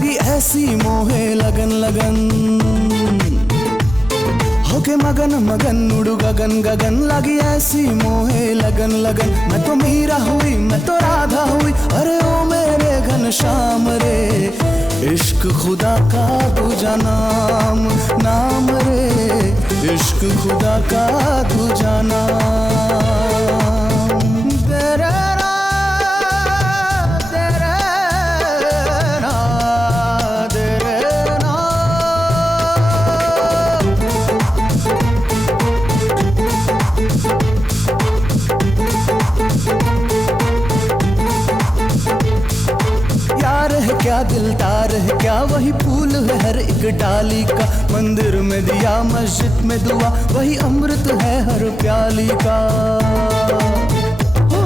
लगी ऐसी मोहे लगन लगन, होके मगन मगन उड़ू गगन गगन, लगी ऐसी मोहे लगन लगन। मैं तो मीरा हुई मैं तो राधा हुई, अरे ओ मेरे घनश्याम रे, इश्क खुदा का दूजा नाम नाम रे, इश्क खुदा का दूजा नाम। तेरे क्या दिलदार है क्या, वही फूल है हर एक डाली का, मंदिर में दिया मस्जिद में दुआ, वही अमृत है हर प्याली का। ओ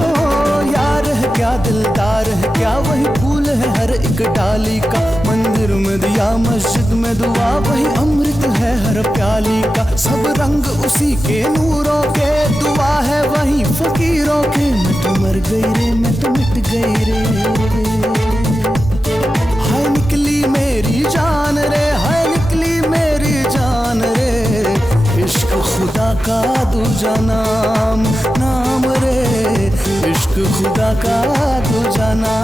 यार है क्या दिलदार है क्या, वही फूल है हर एक डाली का, मंदिर में दिया मस्जिद में दुआ, वही अमृत है हर प्याली का। सब रंग उसी के नूरों के, दुआ है वही फकीरों के। मैं तो मर गई रे मैं तो मिट गई रे, हाय निकली मेरी जान रे, हाय निकली मेरी जान रे, इश्क खुदा का दूजा नाम नाम रे, इश्क खुदा का दूजा नाम।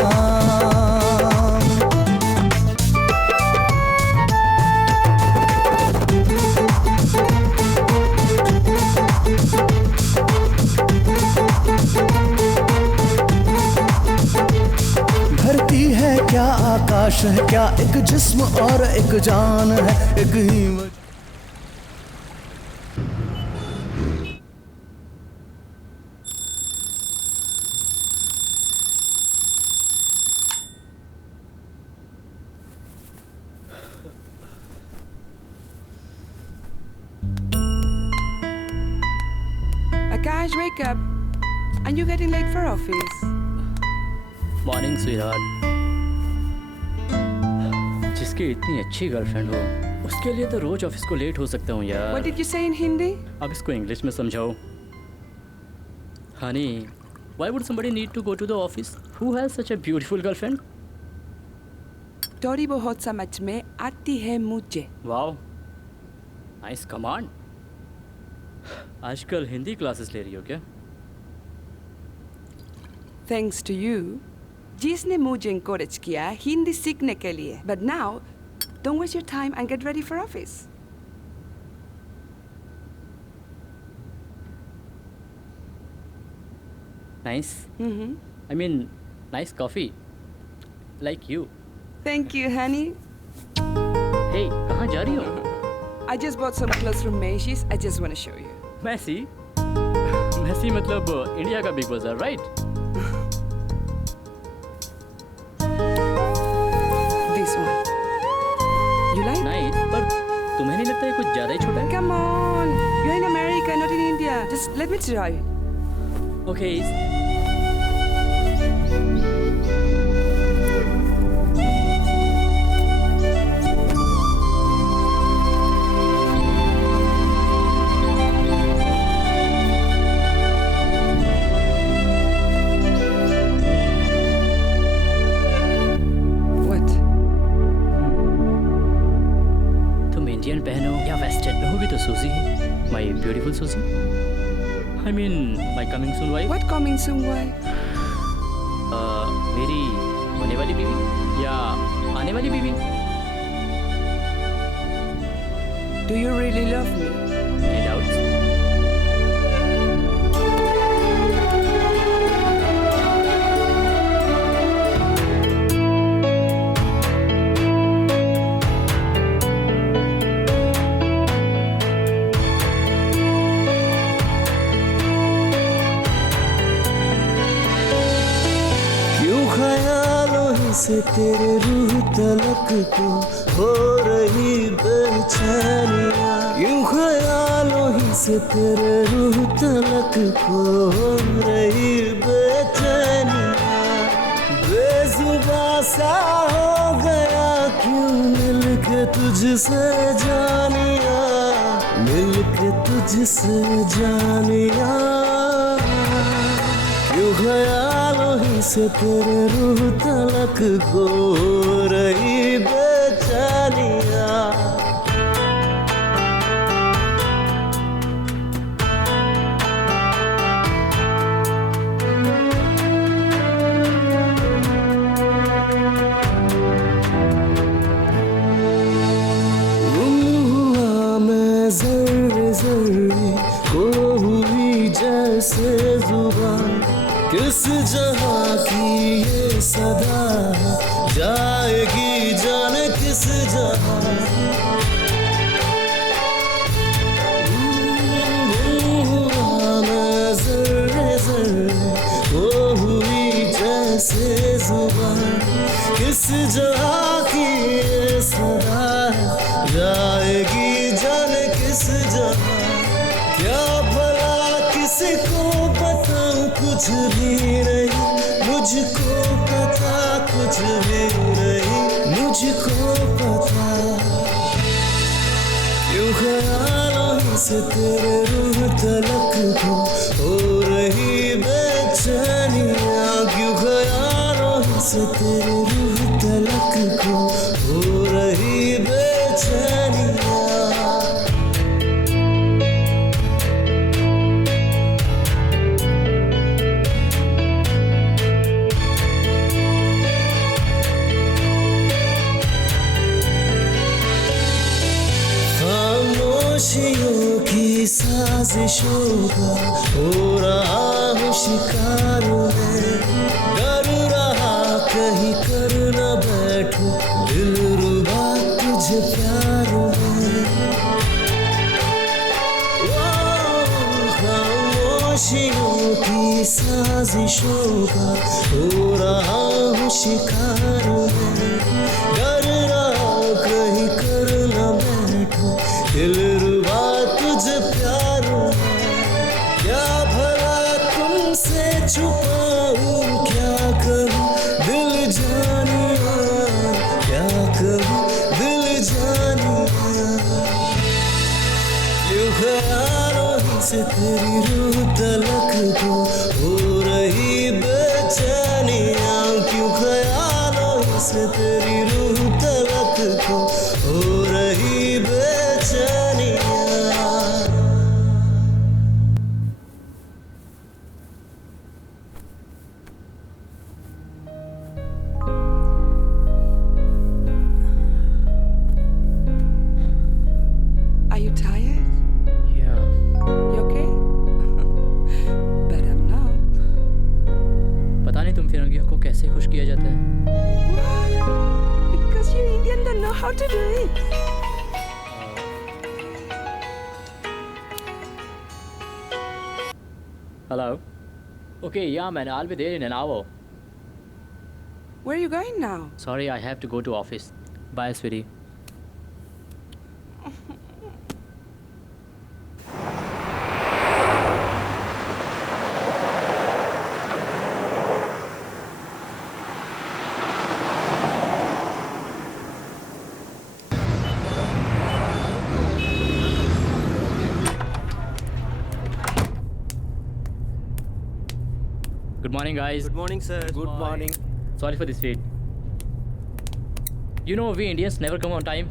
धरती है क्या आकाश है क्या, एक जिस्म और एक जान है, एक ही Akash, wake up. Are you getting late for office? Morning sweetheart. जिसकी इतनी अच्छी गर्लफ्रेंड हो उसके लिए तो रोज ऑफिस को लेट हो सकता हूँ यार। What did you say in Hindi? अब इसको इंग्लिश में समझाओ। Honey, why would somebody need to go to the office who has such a beautiful girlfriend? थोड़ी बहुत समझ में आती है मुझे। Wow, nice command. आजकल हिंदी क्लासेस ले रही हो क्या? Thanks to you, जिसने मुझे encourage किया हिंदी सीखने के लिए। But now, don't waste your time and get ready for office. Nice. I mean, nice coffee. Like you. Thank you, honey. Hey, कहाँ जा रही हो? I just bought some clothes from Macy's. I just want to show you. Massey? Massey मतलब India का big बाजार, right? This one. You like? Nice, पर तुम्हें नहीं लगता ये कुछ ज़्यादा ही छोटा है? Come on, you're in America, not in India. Just let me try. Okay. What? तुम इंडियन पहनो या वेस्टर्न रहोगी तो सूजी, माय ब्यूटीफुल सूजी। I mean, my coming soon wife. What coming soon wife? मेरी होने वाली बीवी या आने वाली बीवी। Do you really love me? Any doubts? से तेरे रूह तलक को हो रही बेचैनियाँ, यूं ख्यालों ही से तेरे रूह तलक को हो रही बेचैनियाँ, बेजुबां सा हो गया क्यों मिलके तुझसे जानिया, मिलके तुझसे जानिया, क्यों ख्यालों ही से तेरे रूह तलक को रही जर्रे जर्रे को हुई जैसे जुबान, किस जहां की ये सदा है, जाएगी जाने किस जहां। मैं जर्रे जर्रे को हुई जैसे जुबान, किस जहां की ये सदा है, जाएगी जाने किस जहां। क्या भला किसी को बताऊं, कुछ भी नहीं मुझको पता, कुछ भी नहीं मुझको पता। क्यों ख्यालों से तेरे रूह तलक को हो रही बेचैनियाँ, क्यों ख्यालों से तेरे रूह तलक को हो रही बेचैनियाँ। खामोशियों की साजिशों का हो रहा हूँ शिकार में, डर रहा कहीं कर न बैठूं दिलरुबा तुझे प्यार में। खामोशियों की साजिशों का हो रहा हूँ शिकार में, डर रहा कहीं कर न बैठूं दिलरुबा तुझे प्यार में। क्या भला तुमसे छुपाऊं, क्या करूं दिल जानिया, क्या करूं दिल जानिया। क्यों ख्यालों से तेरी रूह तलक को हो रही बेचैनियाँ, क्यों ख्यालों से तेरी रूह तलक को हो रही बेचैनियाँ। Are you tired? Yeah. You okay? But I'm not. पता नहीं तुम फिरंगियों को कैसे खुश किया जाता है। What? Because you Indian don't know how to do it. Hello. Okay, yeah, man. I'll be there in an hour. Where are you going now? Sorry, I have to go to office. Bye, sweetie. Good morning, guys. Good morning, sir. Good morning. Sorry for this wait. You know, we Indians never come on time.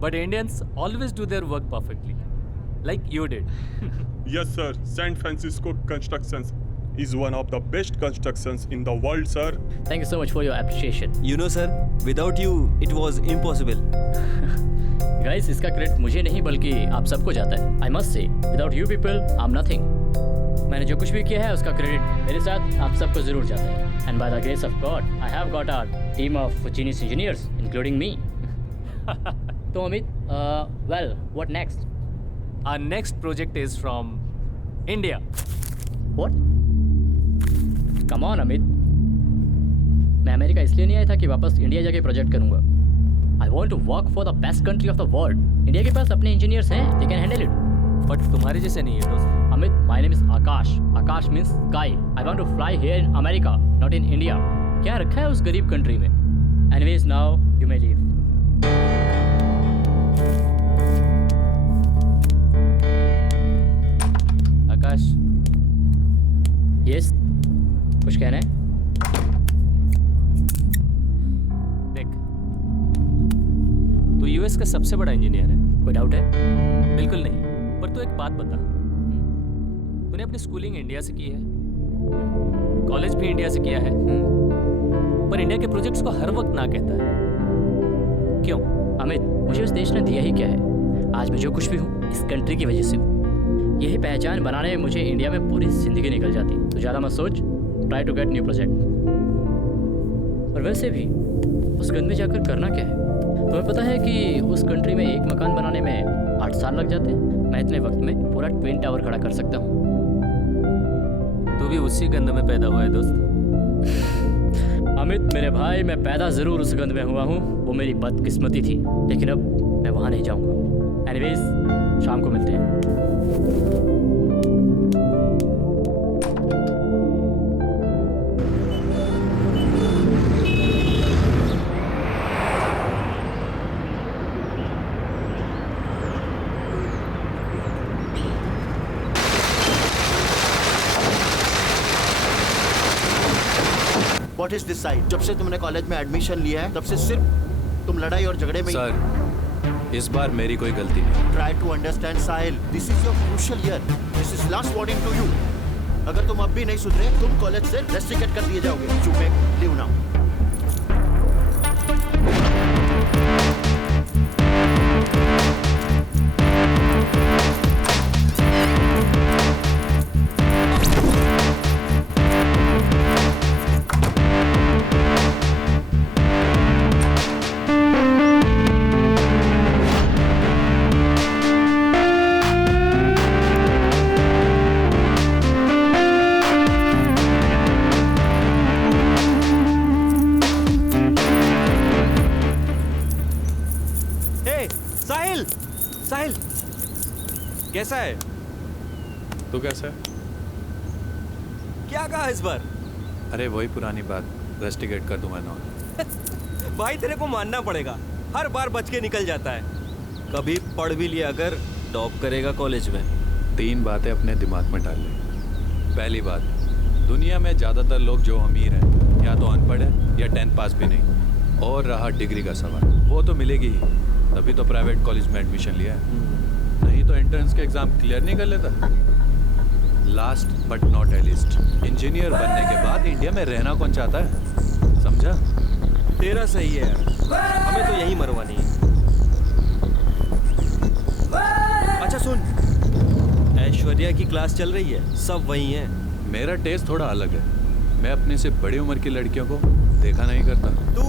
But Indians always do their work perfectly, like you did. Yes, sir. San Francisco Constructions is one of the best constructions in the world, sir. Thank you so much for your appreciation. You know, sir, without you, it was impossible. Guys, इसका credit मुझे नहीं बल्कि आप सबको जाता है. I must say, without you people, I'm nothing. मैंने जो कुछ भी किया है उसका क्रेडिट मेरे साथ आप सबको जरूर जाता है. And by the grace of God, I have got a team of genius engineers, including me. So Amit, well, what next? Our next project is from India. What? Come on, Amit. मैं America इसलिए नहीं आया था कि वापस India जाके project करूंगा. I want to work for the best country of the world. India के पास अपने इंजीनियर्स हैं, they can handle it. But तुम्हारे जैसे नहीं है दोस्त. Amit, my name is Akash. Akash means sky. I want to fly here in America, not in India. क्या रखा है उस गरीब कंट्री में? Anyways, now you may leave. Akash. Yes. कुछ कहना है? देख, तू यूएस का सबसे बड़ा इंजीनियर है. कोई डाउट है? बिल्कुल नहीं. पर तू एक बात बता, तूने अपनी स्कूलिंग इंडिया से की है, कॉलेज भी इंडिया से किया है, पर इंडिया के प्रोजेक्ट्स को हर वक्त ना कहता है. क्यों? अमित, मुझे उस देश ने दिया ही क्या है? आज मैं जो कुछ भी हूँ इस कंट्री की वजह से हूँ। यही पहचान बनाने में मुझे इंडिया में पूरी ज़िंदगी निकल जाती। तो ज़्यादा मत सोच, try to get new project. और वैसे भी उस गन में जाकर करना क्या है? तुम्हें पता है कि उस कंट्री में एक मकान बनाने में 8 साल लग जाते हैं। मैं इतने वक्त में पूरा ट्विन टावर खड़ा कर सकता हूँ। तू भी उसी गंद में पैदा हुआ है दोस्त। अमित मेरे भाई, मैं पैदा ज़रूर उस गंद में हुआ हूँ, वो मेरी बदकिस्मती थी, लेकिन अब मैं वहाँ नहीं जाऊँगा। एनीवेज, शाम को मिलते हैं। What is this side? जब से तुमने कॉलेज में एडमिशन लिया है तब से सिर्फ तुम लड़ाई और झगड़े में सर, इस बार मेरी कोई गलती नहीं। Try to understand Sahil, this is your crucial year, this is last warning to you. अगर तुम अब भी नहीं सुधरे तुम कॉलेज से रेस्ट्रिकेट कर दिए जाओगे। You may leave now. Sahil कैसा है? तू कैसा है? क्या कहा इस बार? अरे वही पुरानी बात, रेस्टिकेट कर दूंगा ना। भाई तेरे को मानना पड़ेगा, हर बार बच के निकल जाता है। कभी पढ़ भी लिया अगर टॉप करेगा कॉलेज में। 3 बातें अपने दिमाग में डाल ले। पहली बात, दुनिया में ज़्यादातर लोग जो अमीर हैं या तो अनपढ़ है या 10th पास भी नहीं। और रहा डिग्री का सवाल, वो तो मिलेगी ही, तभी तो प्राइवेट कॉलेज में एडमिशन लिया है, नहीं तो एंट्रेंस के एग्ज़ाम क्लियर नहीं कर लेता। Last but not least, engineer बनने के बाद इंडिया में रहना कौन चाहता है, समझा? तेरा सही है यार, हमें तो यही मरवानी है। अच्छा सुन, ऐश्वर्या की क्लास चल रही है, सब वही हैं। मेरा टेस्ट थोड़ा अलग है, मैं अपने से बड़ी उम्र की लड़कियों को देखा नहीं करता। तू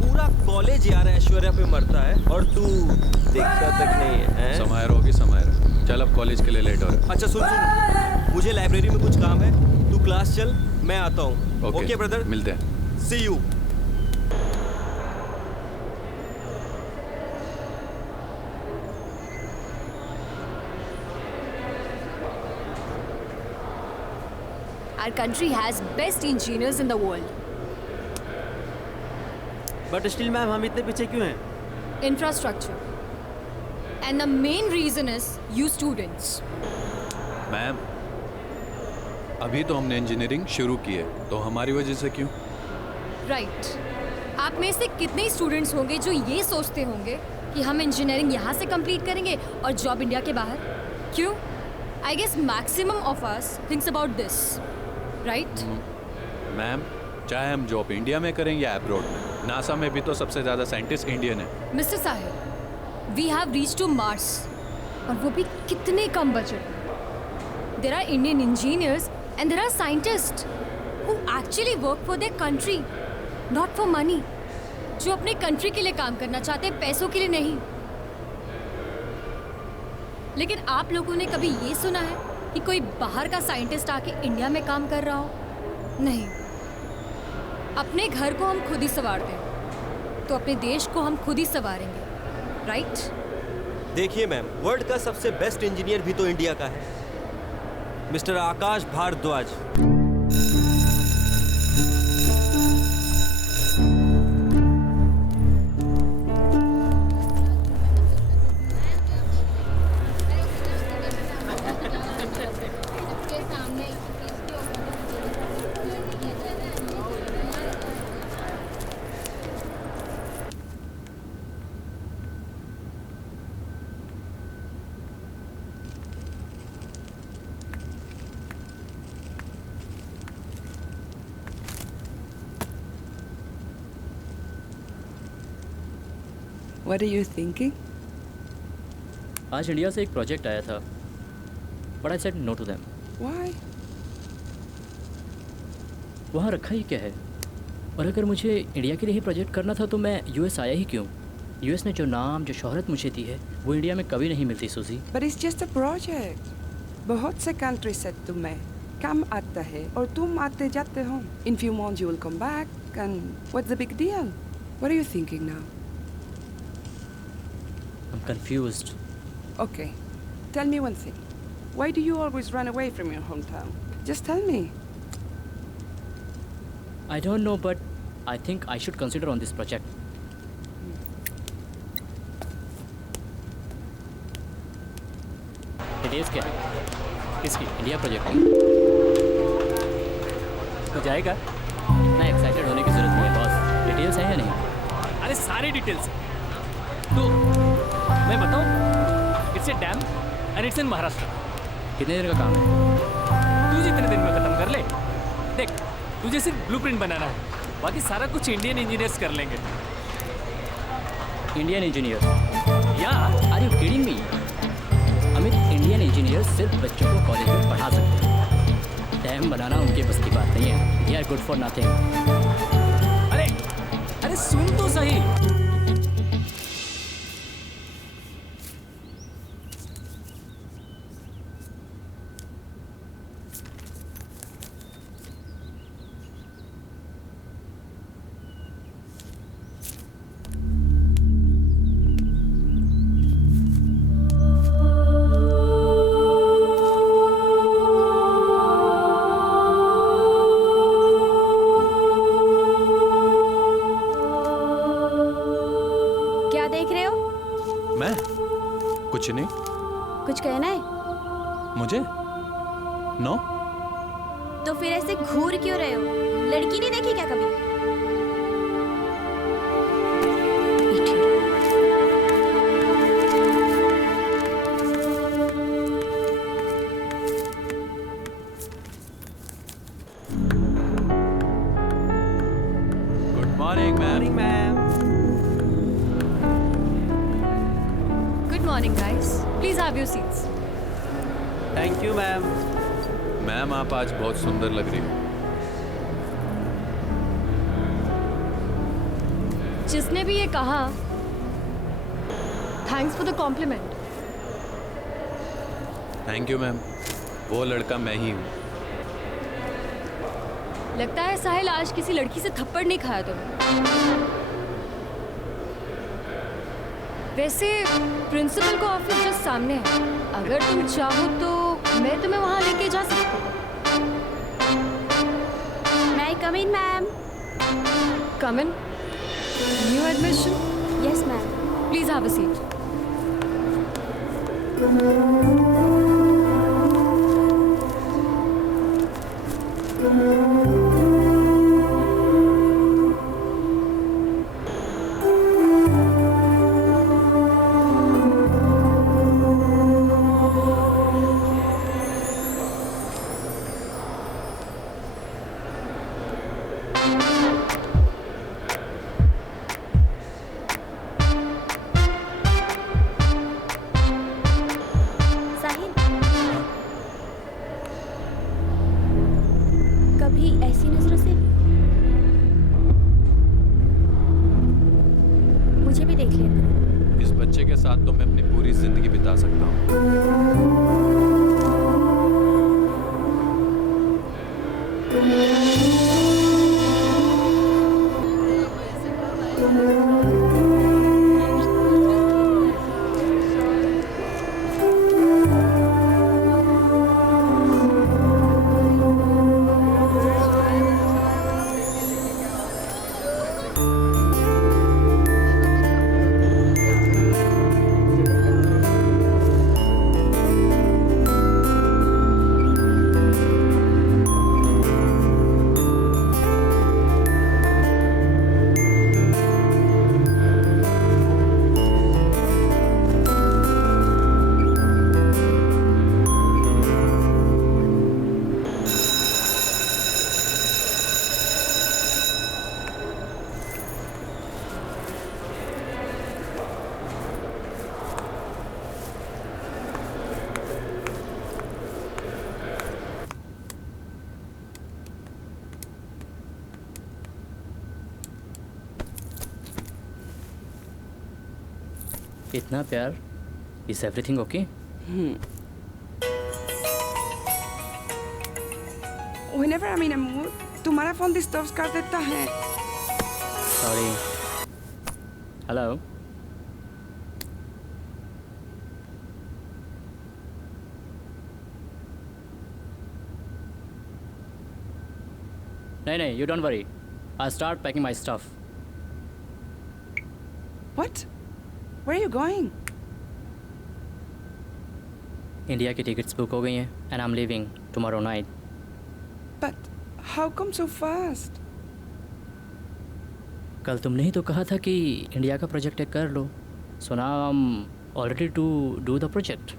पूरा कॉलेज यार ऐश्वर्या पे मरता है और तू देखता तक नहीं है। समायर होगी समायर, चल अब कॉलेज के लिए लेट हो रहा है। अच्छा सुन, मुझे लाइब्रेरी में कुछ काम है, तू क्लास चल, मैं आता हूँ। ओके ब्रदर, मिलते हैं। See you. Our country has best engineers in the world. But still ma'am हम इतने पीछे क्यों हैं? Infrastructure. And the main reason is you students. Ma'am, अभी तो हमने इंजीनियरिंग शुरू की है, तो हमारी वजह से क्यों? Right. आप में से कितने स्टूडेंट्स होंगे जो ये सोचते होंगे कि हम इंजीनियरिंग यहाँ से कंप्लीट करेंगे और जॉब इंडिया के बाहर? क्यों? I guess maximum of us thinks about this. Right? Ma'am, चाहे हम जॉब इंडिया में करें या अब्रॉड में, नासा में भी तो सबसे ज़्यादा साइंटिस्ट इंडियन है। Mr. Sahil, we have reached to Mars, और वो भी कितने कम बजट में। There are Indian engineers and there are scientists who actually work for their country, not for money. जो अपने कंट्री के लिए काम करना चाहते हैं, पैसों के लिए नहीं। लेकिन आप लोगों ने कभी ये सुना है कि कोई बाहर का साइंटिस्ट आके इंडिया में काम कर रहा हो? नहीं। अपने घर को हम खुद ही संवारते हैं, तो अपने देश को हम खुद ही संवारेंगे, राइट? देखिए मैम, वर्ल्ड का सबसे बेस्ट इंजीनियर भी तो इंडिया का है, mister Aakash Bhardwaj. What are you thinking? आज इंडिया से एक प्रोजेक्ट आया था, but I said no to them. Why? वहाँ रखा ही क्या है? और अगर मुझे इंडिया के लिए ही प्रोजेक्ट करना था तो मैं यूएस आया ही क्यों? यूएस ने जो नाम, जो शोहरत मुझे दी है, वो इंडिया में कभी नहीं मिलती सूजी। But it's just a project. बहुत से कंट्री से तुम्हें काम आता है और तुम आते जाते हो. In few months you will come back and what's the big deal? What are you thinking now? I'm confused. Okay, tell me one thing. Why do you always run away from your hometown? Just tell me. I don't know, but I think I should consider on this project. Details क्या है? किसकी? India project की। तो जाएगा? इतना excited होने की जरूरत नहीं है बॉस। डिटेल्स हैं या नहीं? अरे सारी डिटेल्स हैं। तो मैं बताऊं, it's a dam and it's in Maharashtra. कितने दिन का काम है? तू जितने दिन में खत्म कर ले। देख, तुझे सिर्फ ब्लूप्रिंट बनाना है, बाकी सारा कुछ इंडियन इंजीनियर्स कर लेंगे। Indian engineer? या are you kidding me? Amit, Indian engineer सिर्फ बच्चों को कॉलेज में पढ़ा सकते हैं। डैम बनाना उनके बस की बात नहीं है। They are good for nothing. अरे अरे सुन तो सही। कुछ नहीं। कुछ कहना है? मुझे? नो। तो फिर ऐसे घूर क्यों रहे हो? लड़की नहीं देखी क्या कभी? Good morning ma'am. Morning, guys. Please have your seats. Thank you ma'am. Ma'am, आप आज बहुत सुंदर लग रही हो। जिसने भी ये कहा, thanks for the compliment. Thank you ma'am. वो लड़का मैं ही हूँ। लगता है साहिल आज किसी लड़की से थप्पड़ नहीं खाया तुमने। वैसे प्रिंसिपल का ऑफिस जस्ट सामने है। अगर तुम चाहो तो मैं तुम्हें वहां लेके जा सकती हूँ। मैं come in ma'am. Come in? New admission? Yes ma'am. Please have a seat. ऐसी नजरों से मुझे भी देख लिया करो। इस बच्चे के साथ तो मैं अपनी पूरी जिंदगी बिता सकता हूँ। इतना प्यार, is everything okay? Whenever I'm in a mood, तुम्हारा फोन डिस्टर्ब कर देता है. सॉरी. हेलो. नहीं, you don't worry. I'll start packing my stuff. What? Where are you going? India की टिकट्स बुक हो गई हैं and I'm leaving tomorrow night. But how come so fast? कल तुमने ही तो कहा था कि इंडिया का प्रोजेक्ट कर लो. So now I'm all ready to do the project.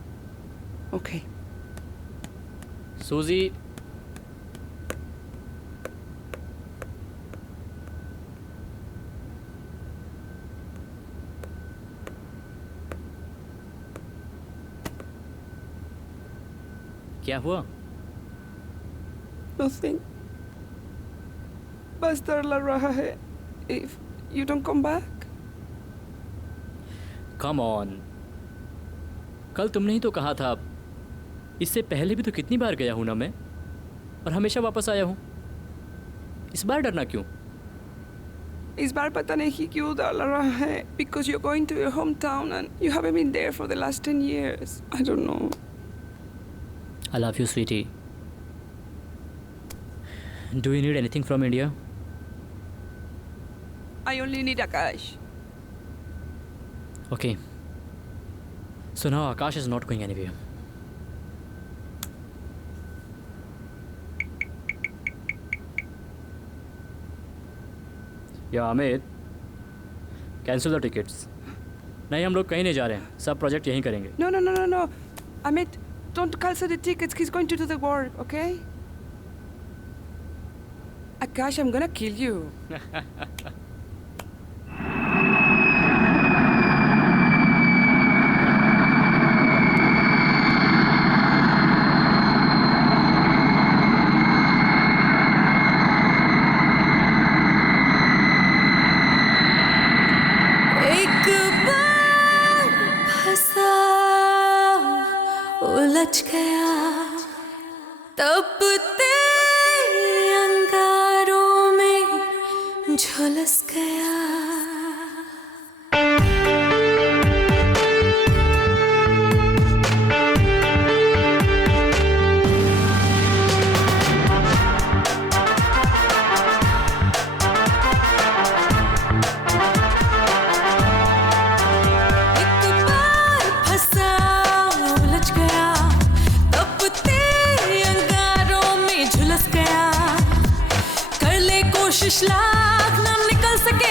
Okay. Suzy. क्या हुआ? Nothing. बस डर लग रहा है. If you don't come back. Come on. कल तुमने ही तो कहा था. इससे पहले भी तो कितनी बार गया हूं ना मैं, और हमेशा वापस आया हूं. इस बार डरना क्यों? इस बार पता नहीं क्यों डर लग रहा है. Because you're going to your hometown and you haven't been there for the last 10 years. I don't know. I love you, sweetie. Do you need anything from India? I only need Akash. Okay. So now Akash is not going anywhere. Yeah, Amit. Cancel the tickets. नहीं, हम लोग कहीं नहीं जा रहे हैं. सब project यहीं करेंगे. No. Amit, don't cancel the tickets. He's going to do the work, okay? Akash, I'm gonna kill you. एक बार फंसा उलझ गया तब तेरे अंगारों में झुलस गया. कोशिश लाख ना निकल सके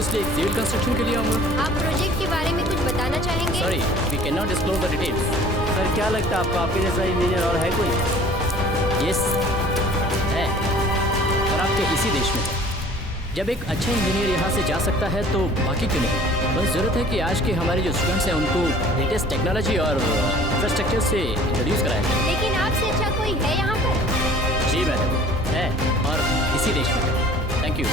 ऑब्वियसली एक सिविल कंस्ट्रक्शन के लिए आऊँगा। आप प्रोजेक्ट के बारे में कुछ बताना चाहेंगे? Sorry, we can not disclose the details. Sir क्या लगता है आपको आपके जैसा इंजीनियर और है कोई? यस है, और आपके इसी देश में है। जब एक अच्छा इंजीनियर यहाँ से जा सकता है तो बाकी क्यों नहीं। बस ज़रूरत है कि आज के हमारे जो स्टूडेंट्स हैं उनको लेटेस्ट टेक्नोलॉजी और इंफ्रास्ट्रक्चर से इंट्रोड्यूस कराया जाए। लेकिन आपसे अच्छा कोई है यहाँ पर? जी मैडम, है, और इसी देश में है। Thank you.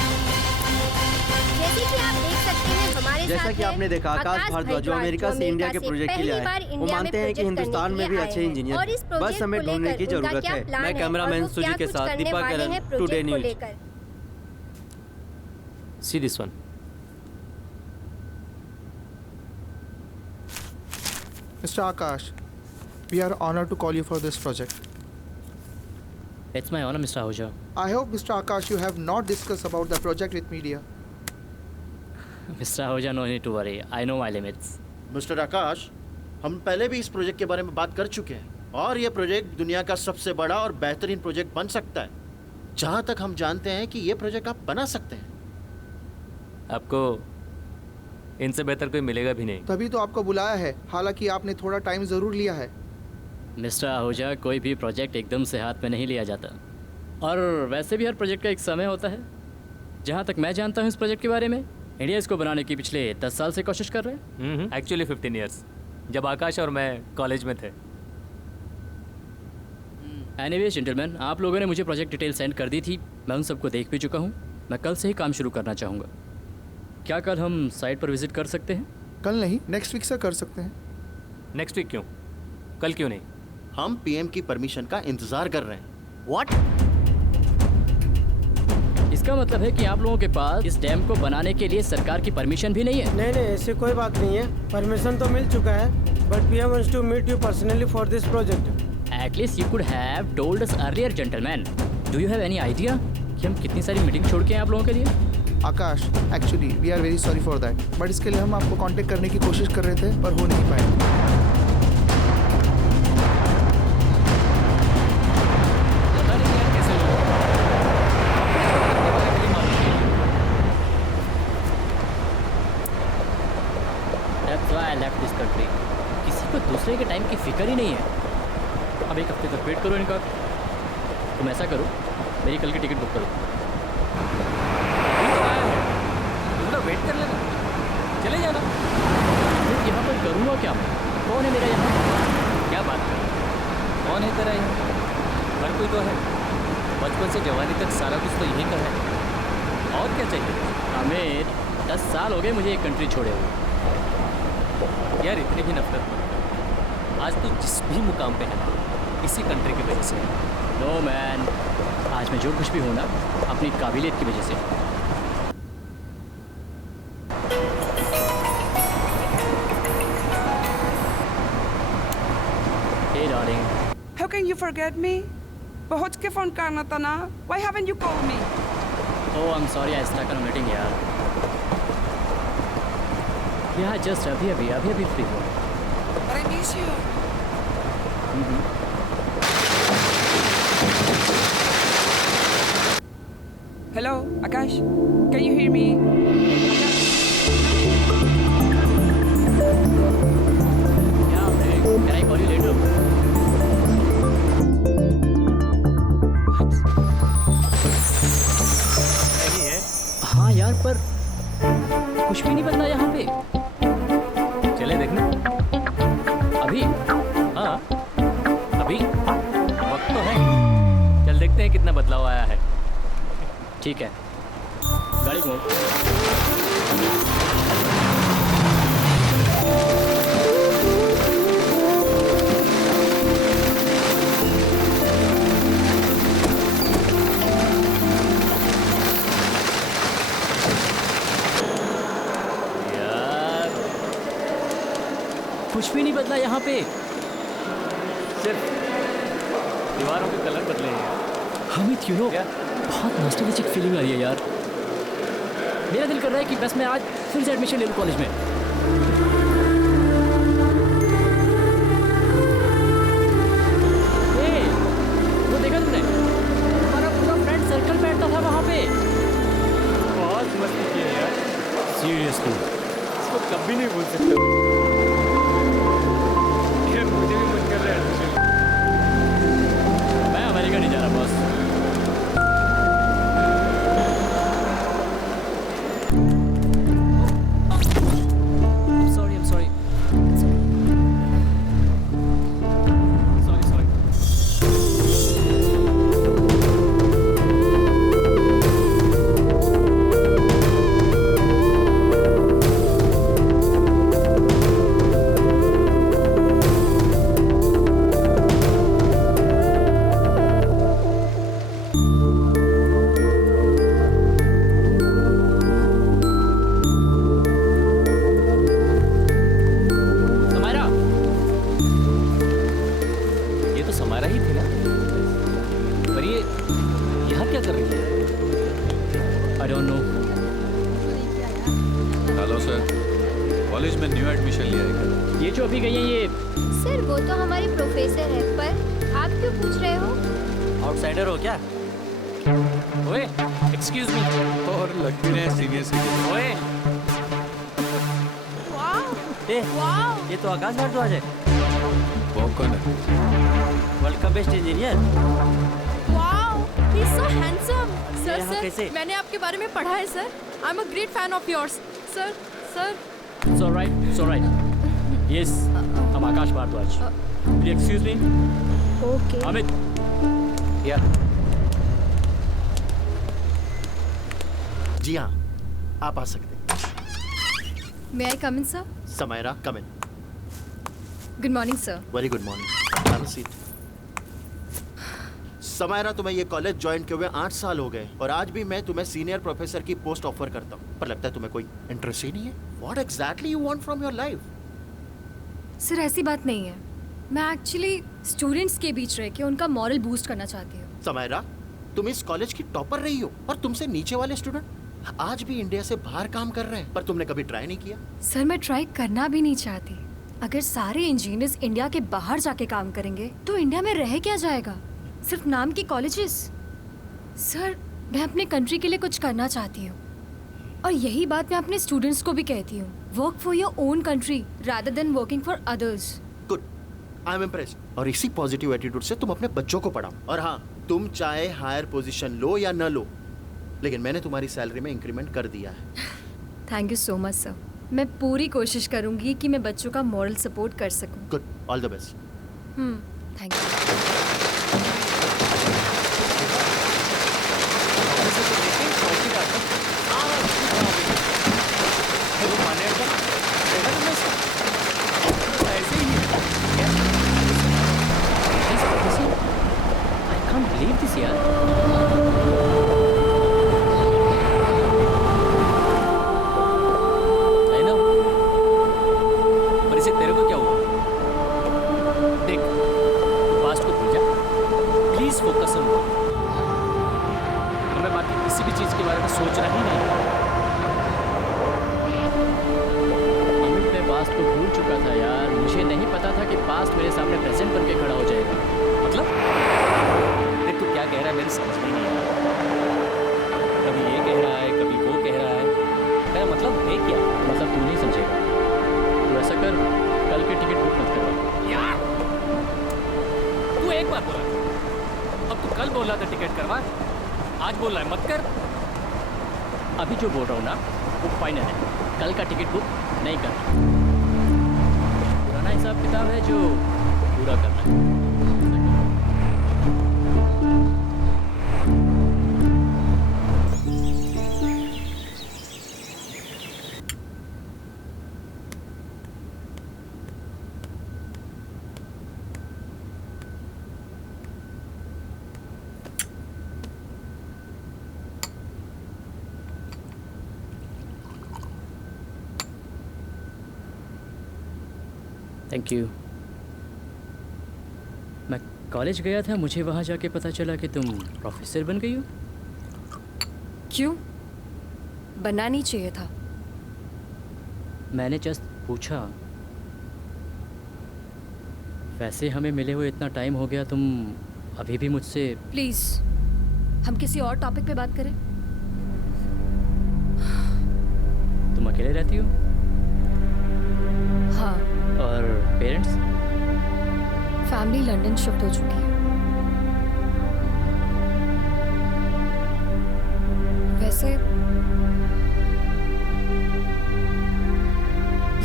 जैसे कि आप देख सकते हैं हमारे जैसा साथ कि हैं आपने देखा आकाश भारद्वाज जो अमेरिका से इंडिया के प्रोजेक्ट के लिए आए। वो मानते हैं कि हिंदुस्तान में भी अच्छे इंजीनियर हैं। बस हमें ढूंढने की जरूरत है। मैं कैमरामैन सुजी के साथ Deepak Allen, today news. See this one. Mr. Akash, we are honored to call you for this project. It's my honor, Mr. Ahuja. I hope, Mr. Akash, you have not discussed about the project with media. Mr. Ahuja, no need to worry. I know my limits. Mister Aakash, हम पहले भी इस project के बारे में बात कर चुके हैं और ये प्रोजेक्ट दुनिया का सबसे बड़ा और बेहतरीन प्रोजेक्ट बन सकता है। जहाँ तक हम जानते हैं कि ये प्रोजेक्ट आप बना सकते हैं। आपको इनसे बेहतर कोई मिलेगा भी नहीं। तभी तो आपको बुलाया है, हालांकि आपने थोड़ा टाइम ज़रूर लिया है। मिस्टर आहूजा, कोई भी प्रोजेक्ट एकदम से हाथ में नहीं लिया जाता, और वैसे भी हर प्रोजेक्ट का एक समय होता है। जहाँ तक मैं जानता हूँ इस प्रोजेक्ट के बारे में, इंडिया इसको बनाने की पिछले 10 साल से कोशिश कर रहे हैं। एक्चुअली 15 ईयर्स, जब आकाश और मैं कॉलेज में थे। एनीवेज जेंटलमैन, आप लोगों ने मुझे प्रोजेक्ट डिटेल सेंड कर दी थी, मैं उन सबको देख भी चुका हूँ। मैं कल से ही काम शुरू करना चाहूँगा। क्या कल हम साइट पर विजिट कर सकते हैं? कल नहीं, नेक्स्ट वीक से कर सकते हैं। नेक्स्ट वीक क्यों? कल क्यों नहीं? हम पीएम की परमिशन का इंतजार कर रहे हैं। व्हाट? इसका मतलब है कि आप लोगों के पास इस डैम को बनाने के लिए सरकार की परमिशन भी नहीं है? नहीं नहीं, ऐसी कोई बात नहीं है। परमिशन तो मिल चुका है, but PM wants to meet you personally for this project. At least you could have told us earlier gentleman. Do you have any idea कि हम कितनी सारी मीटिंग छोड़ के हैं आप लोगों के लिए? Akash, actually we are very sorry for that, but इसके लिए हम आपको कांटेक्ट करने की कोशिश कर रहे थे पर हो नहीं पाए। That's why I left this country. किसी को दूसरे के टाइम की फिक्र ही नहीं है। अब एक हफ्ते तक वेट करो इनका। तुम ऐसा करो, मेरी कल की टिकट बुक करो। वेट कर लेना, चले जाना। यहाँ पर करूँगा क्या? कौन है मेरा यहाँ? क्या बात कर? कौन है तेरा यहाँ? हर कोई तो है। बचपन से जवानी तक सारा कुछ तो यहीं का है। और क्या चाहिए? हमें 10 साल हो गए मुझे एक कंट्री छोड़े हुए। यार इतनी भी नफरत मत। आज तो जिस भी मुकाम पे है इसी कंट्री की वजह से। नो मैन, आज मैं जो कुछ भी हूँ ना, अपनी काबिलियत की वजह से। How can you forget me? बहुत के फोन करना था ना? Why haven't you called me? Oh, I'm sorry, I stuck on a meeting यार। Yeah, just अभी free हुआ। But I miss you. Hello, Akash. Can you hear me? Yeah, can I call you later? हाँ यार, पर कुछ भी नहीं बदला यहाँ पे। चले देखने? अभी? हाँ अभी, वक्त तो है। चल देखते हैं कितना बदलाव आया है। ठीक है, गाड़ी घूम। कुछ भी नहीं बदला यहाँ पे, सिर्फ दीवारों के कलर बदले हैं। हमिद, यू नो, बहुत नॉस्टैल्जिक फीलिंग आ रही है यार। मेरा दिल कर रहा है कि बस मैं आज फिर से एडमिशन ले लूँ कॉलेज में। वो देखा तुमने? हमारा पूरा फ्रेंड सर्कल बैठता था वहाँ पे। बहुत मस्ती की है यार। कभी नहीं भूल सकता। यार मुझे भी मन कर रहा है एडमिशन। मैं अमेरिका नहीं जा रहा बॉस। ये तो आकाश भारद्वाज है। वो कौन है? वर्ल्ड का best engineer. Wow, he is so handsome. Sir कैसे? मैंने आपके बारे में पढ़ा है sir. I am a great fan of yours sir. It's all right. Yes, I'm Akash Bhardwaj. Will you excuse me? Okay. Amit. Yeah. जी हाँ, आप आ सकते हैं। May I come in, sir? Samaira, come in. Good morning, sir. Very good morning. Have a seat. Samaira, तुम्हें ये college join किए हुए 8 साल हो गए और आज भी मैं तुम्हें सीनियर प्रोफेसर की पोस्ट ऑफर करता हूँ, पर लगता है तुम्हें कोई इंटरेस्ट ही नहीं है। What exactly you want from your life? Sir ऐसी बात नहीं है। मैं एक्चुअली स्टूडेंट्स के बीच रह के उनका मॉरल बूस्ट करना चाहती हूँ। समायरा, तुम इस कॉलेज की टॉपर रही हो और तुमसे नीचे वाले स्टूडेंट आज भी इंडिया से बाहर काम कर रहे हैं, पर तुमने कभी ट्राई नहीं किया। सर मैं ट्राई करना भी नहीं चाहती। अगर सारे इंजीनियर्स इंडिया के बाहर जाके काम करेंगे तो इंडिया में रह क्या जाएगा? सिर्फ नाम की कॉलेजेस। सर मैं अपने कंट्री के लिए कुछ करना चाहती हूँ और यही बात मैं अपने स्टूडेंट्स को भी कहती हूँ। Work for your own country rather than working for others. Good, I am impressed. और इसी पॉजिटिव एटीट्यूड से तुम अपने बच्चों को पढ़ाओ। और हाँ, तुम चाहे हायर पोजीशन लो या न लो, लेकिन मैंने तुम्हारी सैलरी में इंक्रीमेंट कर दिया है। Thank you so much sir. मैं पूरी कोशिश करूंगी कि मैं बच्चों का मॉरल सपोर्ट कर सकूं। Good, all the best. Thank you. I can't believe this यार। सोचना ही नहीं। अमित मैं पास्ट को भूल चुका था यार। मुझे नहीं पता था कि पास्ट मेरे सामने प्रेजेंट बनके खड़ा हो जाएगा। मतलब देख तू क्या कह रहा है मेरी समझ में नहीं आ रहा। कभी ये कह रहा है, कभी वो कह रहा है। मेरा मतलब है क्या? मतलब तू नहीं समझेगा। तू ऐसा कर, कल के टिकट बुक मत करवा यार। तू एक बार बोला, अब तू कल बोल रहा था टिकट करवा, आज बोल रहा है मत कर। अभी जो बोल रहा हूँ ना वो फाइनल है। कल का टिकट बुक नहीं करना। पुराना हिसाब किताब है जो पूरा करना है। Thank you. मैं कॉलेज गया था, मुझे वहाँ जाके पता चला कि तुम प्रोफेसर बन गई हो। क्यों? बनना नहीं चाहिए था। मैंने जस्ट पूछा। वैसे हमें मिले हुए इतना टाइम हो गया, तुम अभी भी मुझसे। प्लीज हम किसी और टॉपिक पे बात करें। तुम अकेले रहती हो? हाँ। और पेरेंट्स? फैमिली लंदन शिफ्ट हो चुकी है। वैसे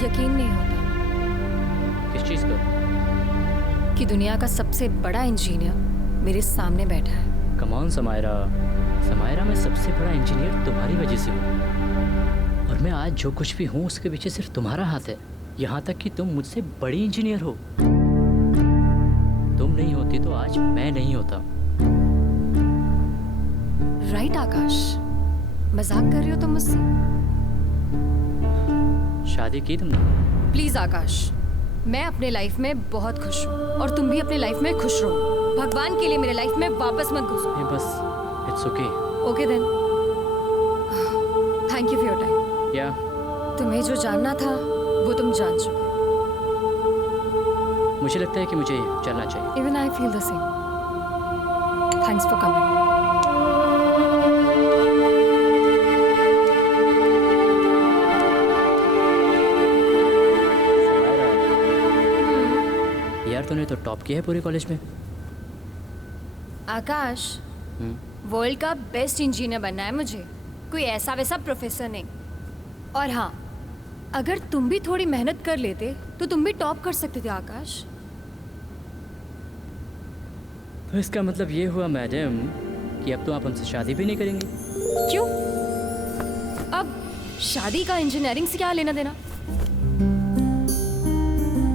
यकीन नहीं होता किस चीज़ का? कि दुनिया का सबसे बड़ा इंजीनियर मेरे सामने बैठा है। कम ऑन समायरा, समायरा मैं सबसे बड़ा इंजीनियर तुम्हारी वजह से हूँ, और मैं आज जो कुछ भी हूँ उसके पीछे सिर्फ तुम्हारा हाथ है। यहाँ तक कि तुम मुझसे बड़ी इंजीनियर हो। तुम नहीं होती तो आज मैं नहीं होता। राइट आकाश, मजाक कर रहे हो तुम मुझसे? शादी की तुमने? प्लीज आकाश, मैं अपने लाइफ में बहुत खुश हूँ और तुम भी अपने लाइफ में खुश रहो। भगवान के लिए मेरे लाइफ में वापस मत घुसो। नहीं बस, it's okay. Okay then, thank you for your time. या तुम्हें जो जानना था वो तुम जान चुके। मुझे लगता है कि मुझे चलना चाहिए। Even I feel the same. Thanks for coming. यार तूने तो टॉप किया है पूरे कॉलेज में। आकाश, वर्ल्ड का बेस्ट इंजीनियर बनना है मुझे, कोई ऐसा वैसा प्रोफेसर नहीं। और हाँ, अगर तुम भी थोड़ी मेहनत कर लेते तो तुम भी टॉप कर सकते थे आकाश। तो इसका मतलब ये हुआ मैडम कि अब तो आप उनसे शादी भी नहीं करेंगे? क्यों? अब शादी का इंजीनियरिंग से क्या लेना देना?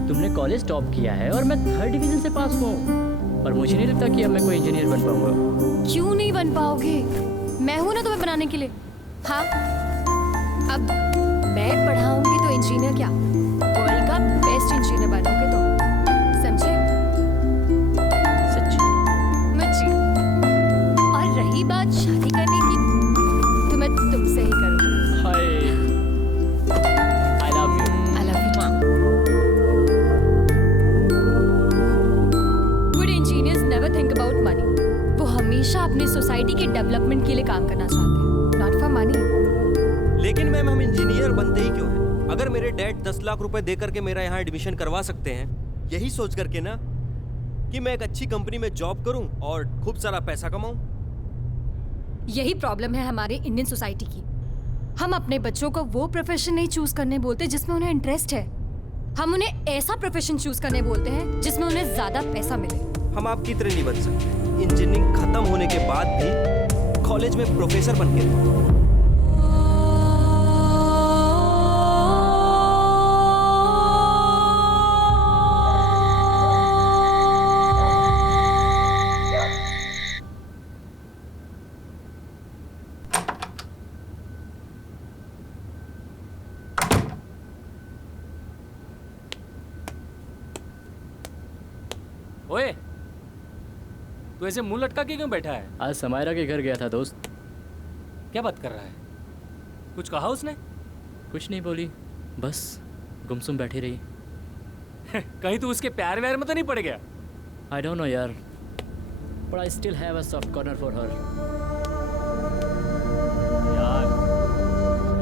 तुमने कॉलेज टॉप किया है और मैं 3rd डिवीजन से पास हुआ हूँ, और मुझे नहीं लगता कि अब मैं कोई इंजीनियर बन पाऊंगा। क्यों नहीं बन पाओगे? मैं हूं ना तुम्हें बनाने के लिए। हाँ, अब मैं पढ़ाऊंगी तो इंजीनियर क्या, वर्ल्ड का बेस्ट इंजीनियर बनोगे तो। समझे? सच्ची? मुझे। और रही बात शादी करने की, तो मैं तुमसे ही करूंगी। Hi, I love you. I love you too. Good engineers never think about money. वो हमेशा अपनी सोसाइटी के डेवलपमेंट के लिए काम करना चाहते हैं, नॉट फॉर मनी। लेकिन मैम, हम इंजीनियर बनते ही क्यों हैं? अगर मेरे डैड 10 लाख रुपए दे करके मेरा यहाँ एडमिशन करवा सकते हैं, यही सोच करके ना कि मैं एक अच्छी कंपनी में जॉब करूं और खूब सारा पैसा कमाऊं। यही प्रॉब्लम है हमारे इंडियन सोसाइटी की। हम अपने बच्चों को वो प्रोफेशन नहीं चूज करने बोलते जिसमें उन्हें इंटरेस्ट है। हम उन्हें ऐसा प्रोफेशन चूज करने बोलते हैं जिसमें उन्हें ज्यादा पैसा मिले। हम आपकी तरह नहीं बन सकते। इंजीनियरिंग खत्म होने के बाद भी कॉलेज में प्रोफेसर बन के ओए, तू ऐसे मुंह लटका के क्यों बैठा है? आज समायरा के घर गया था दोस्त। क्या बात कर रहा है? कुछ कहा उसने? कुछ नहीं बोली, बस गुमसुम बैठी रही। कहीं तू उसके प्यार व्यार में तो नहीं पड़ गया? आई डोंट नो यार, but I still have a soft corner for her. यार,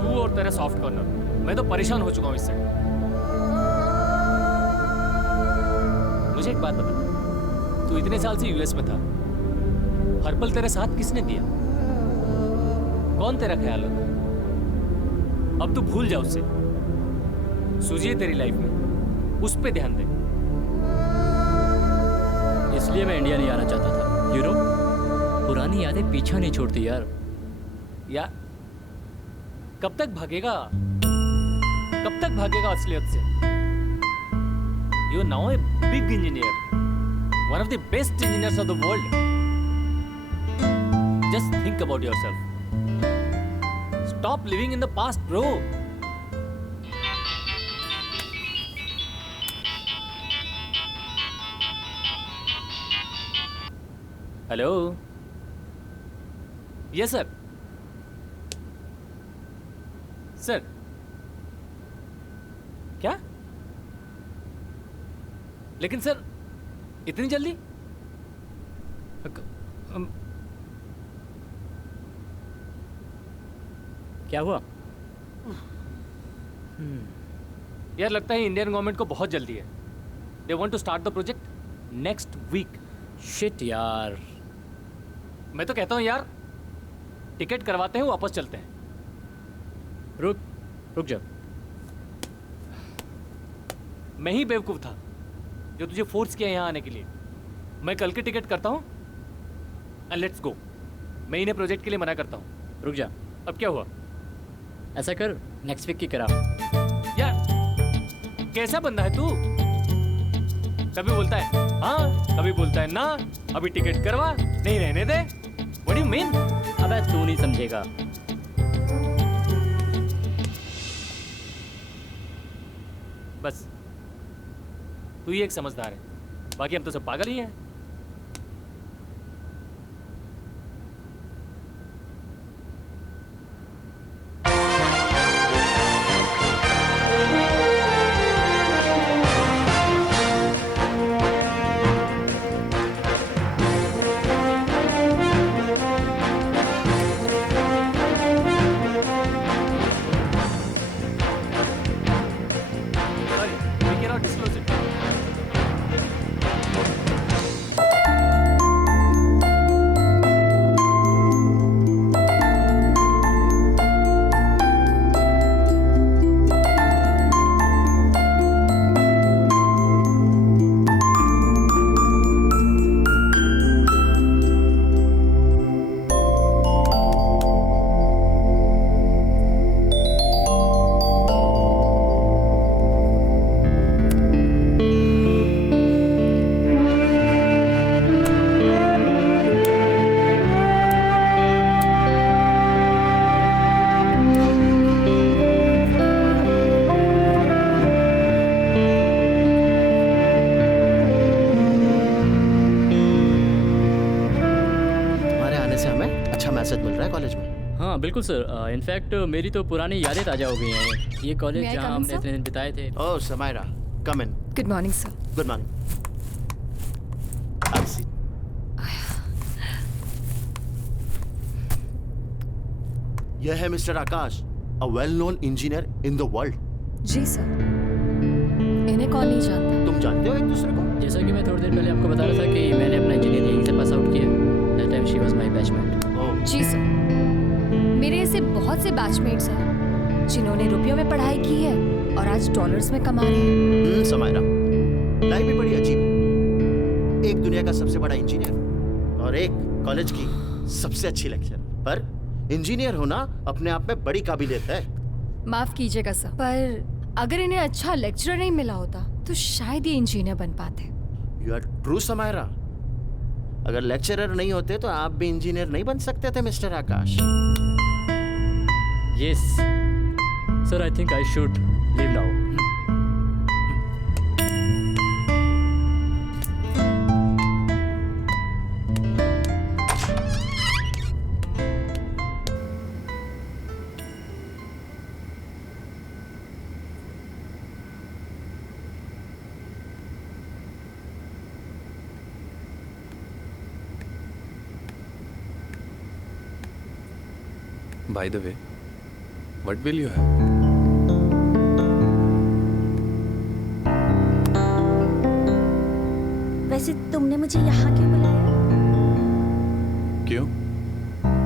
तू और तेरा सॉफ्ट कॉर्नर, मैं तो परेशान हो चुका हूँ इससे। मुझे एक बात बता, तू इतने साल से यूएस में था, हर पल तेरे साथ किसने दिया? कौन तेरा ख्याल रखा? अब तू भूल जा उससे। सूझी है तेरी लाइफ में, उस पे ध्यान दे। इसलिए मैं इंडिया नहीं आना चाहता था। यू नो, पुरानी यादें पीछा नहीं छोड़ती यार। यार, कब तक भागेगा? कब तक भागेगा असलियत से? You are now a big engineer, one of the best engineers of the world. Just think about yourself. Stop living in the past, bro. Hello? Yes, sir. Sir. क्या? लेकिन सर, इतनी जल्दी? क्या हुआ? यार लगता है इंडियन गवर्नमेंट को बहुत जल्दी है। They want to start the project next week. Shit यार। मैं तो कहता हूँ यार टिकट करवाते हैं, वापस चलते हैं। रुक जा। मैं ही बेवकूफ था जो तुझे फोर्स किया यहाँ आने के लिए। मैं कल की टिकट करता हूँ एंड लेट्स गो। मैं इन्हें प्रोजेक्ट के लिए मना करता हूँ। रुक जा। अब क्या हुआ? ऐसा कर, नेक्स्ट वीक की करा। यार कैसा बंदा है तू? कभी बोलता है हाँ, कभी बोलता है ना। अभी टिकट करवा, नहीं रहने दे। What do you mean? अबे तू नहीं समझेगा। बस तू ही एक समझदार है, बाकी हम तो सब पागल ही हैं। बिल्कुल सर। इनफैक्ट मेरी तो पुरानी यादें ताज़ा हो गई हैं। ये कॉलेज जहाँ हमने इतने दिन बिताए थे। Oh Samaira, come in. Good morning sir. Good morning. यह है mister Akash, a well known engineer in the world. जी सर। इन्हें कौन नहीं जानता? तुम जानते हो एक दूसरे को? जैसा कि मैं थोड़ी देर पहले आपको बता रहा था कि मैंने अपना इंजीनियरिंग से पास आउट किया। That time she was my batchmate. जी सर। मेरे ऐसे बहुत से बैचमेट्स हैं जिन्होंने रुपयों में पढ़ाई की है और आज डॉलर्स में कमा रहे हैं। समायरा, लाइफ भी बड़ी अजीब है। एक दुनिया का सबसे बड़ा इंजीनियर और एक कॉलेज की सबसे अच्छी लेक्चर। पर इंजीनियर होना अपने आप में बड़ी काबिलियत है। माफ कीजिएगा सर, पर अगर इन्हें अच्छा लेक्चरर नहीं मिला होता तो शायद ये इंजीनियर बन पाते। You are true Samaira. अगर लेक्चरर नहीं होते तो आप भी इंजीनियर नहीं बन सकते थे mister Akash. Yes, sir. I think I should leave now. By the way, what will you have? वैसे तुमने मुझे यहाँ क्यों बुलाया? क्यों?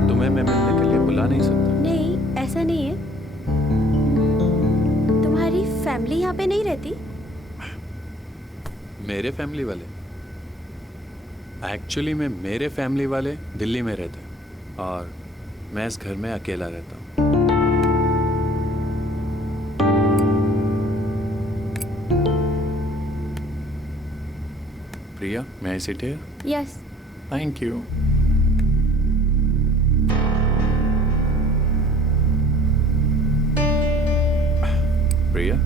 तुम्हें मैं मिलने के लिए बुला नहीं सकता? नहीं, ऐसा नहीं है। तुम्हारी फैमिली यहाँ पे नहीं रहती? मेरे फैमिली वाले? एक्चुअली में मेरे फैमिली वाले दिल्ली में रहते हैं और मैं इस घर में अकेला रहता हूँ। Priya, may I sit here? Yes. Thank you. Priya?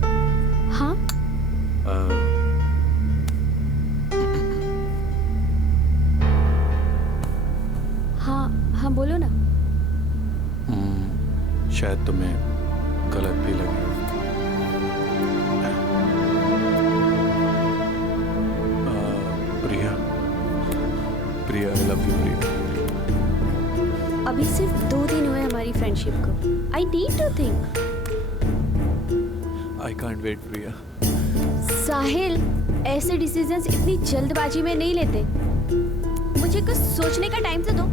हाँ? हाँ बोलो ना। शायद तुम्हें गलत भी लगे। प्रिया, I love you, प्रिया। अभी सिर्फ 2 दिन हुए हमारी फ्रेंडशिप को। I need to think. I can't wait, Priya. साहिल, ऐसे डिसीजंस इतनी जल्दबाजी में नहीं लेते। मुझे कुछ सोचने का टाइम तो दो।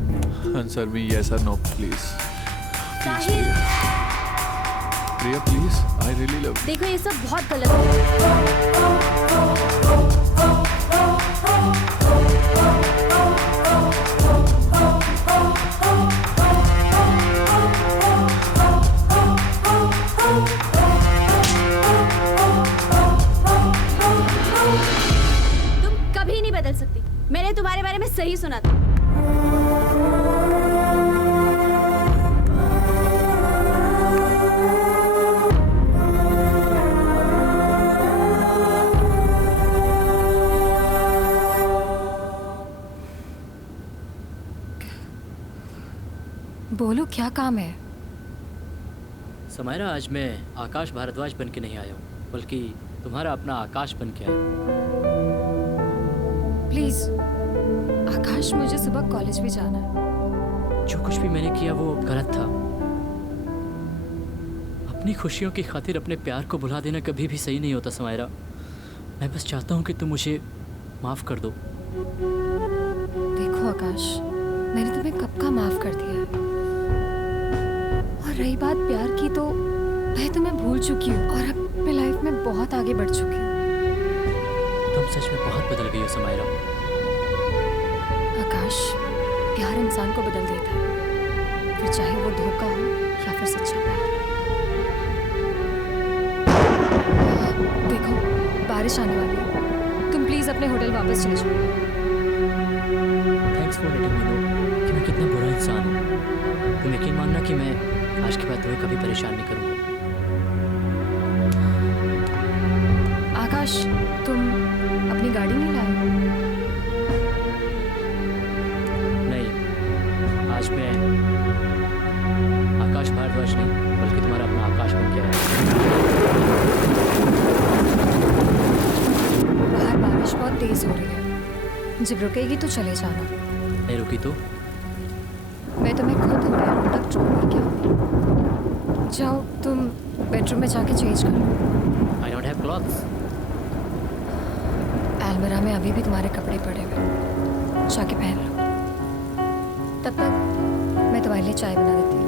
Answer me yes or no, please. Sahil, Priya, please. I really love you. देखो ये सब बहुत गलत है। तुम कभी नहीं बदल सकती। मैंने तुम्हारे बारे में सही सुना था। बोलो क्या काम है? समायरा, आज मैं आकाश भारद्वाज बन के नहीं आया हूँ, बल्कि तुम्हारा अपना आकाश बन के आया हूँ। प्लीज आकाश, मुझे सुबह कॉलेज भी जाना है। जो कुछ भी मैंने किया वो गलत था। अपनी खुशियों की खातिर अपने प्यार को भुला देना कभी भी सही नहीं होता समायरा। मैं बस चाहता हूँ कि तुम मुझे माफ़ कर दो। देखो आकाश, मैंने तुम्हें कब का माफ़ कर दिया है। और रही बात प्यार की, तो मैं तुम्हें भूल चुकी हूँ और अब अपनी लाइफ में बहुत आगे बढ़ चुकी हूँ। तुम सच में बहुत बदल गई हो समायरा। आकाश, प्यार इंसान को बदल देता है, फिर चाहे वो धोखा हो या फिर सच्चा प्यार। देखो बारिश आने वाली है, तुम प्लीज अपने होटल वापस चले जाओ। Thanks for letting me know कि मैं कितना बुरा इंसान हूँ। तुम यकीन मानना कि मैं आज के बाद तुम्हें कभी परेशान नहीं करूँगा। आकाश, तुम अपनी गाड़ी नहीं लाए? नहीं, आज मैं आकाश भारद्वाज नहीं, बल्कि तुम्हारा अपना आकाश बन के आया हूँ। बाहर बारिश बहुत तेज हो रही है, जब रुकेगी तो चले जाना। नहीं रुकी तो मैं तुम्हें खुद होटल रूम तक ड्रॉप करके आऊंगी। जाओ, तुम बेडरूम में जाके चेंज करो। I don't have clothes. अलमीरा में अभी भी तुम्हारे कपड़े पड़े हुए, जाके पहन लो। तब तक मैं तुम्हारे लिए चाय बना देती हूँ।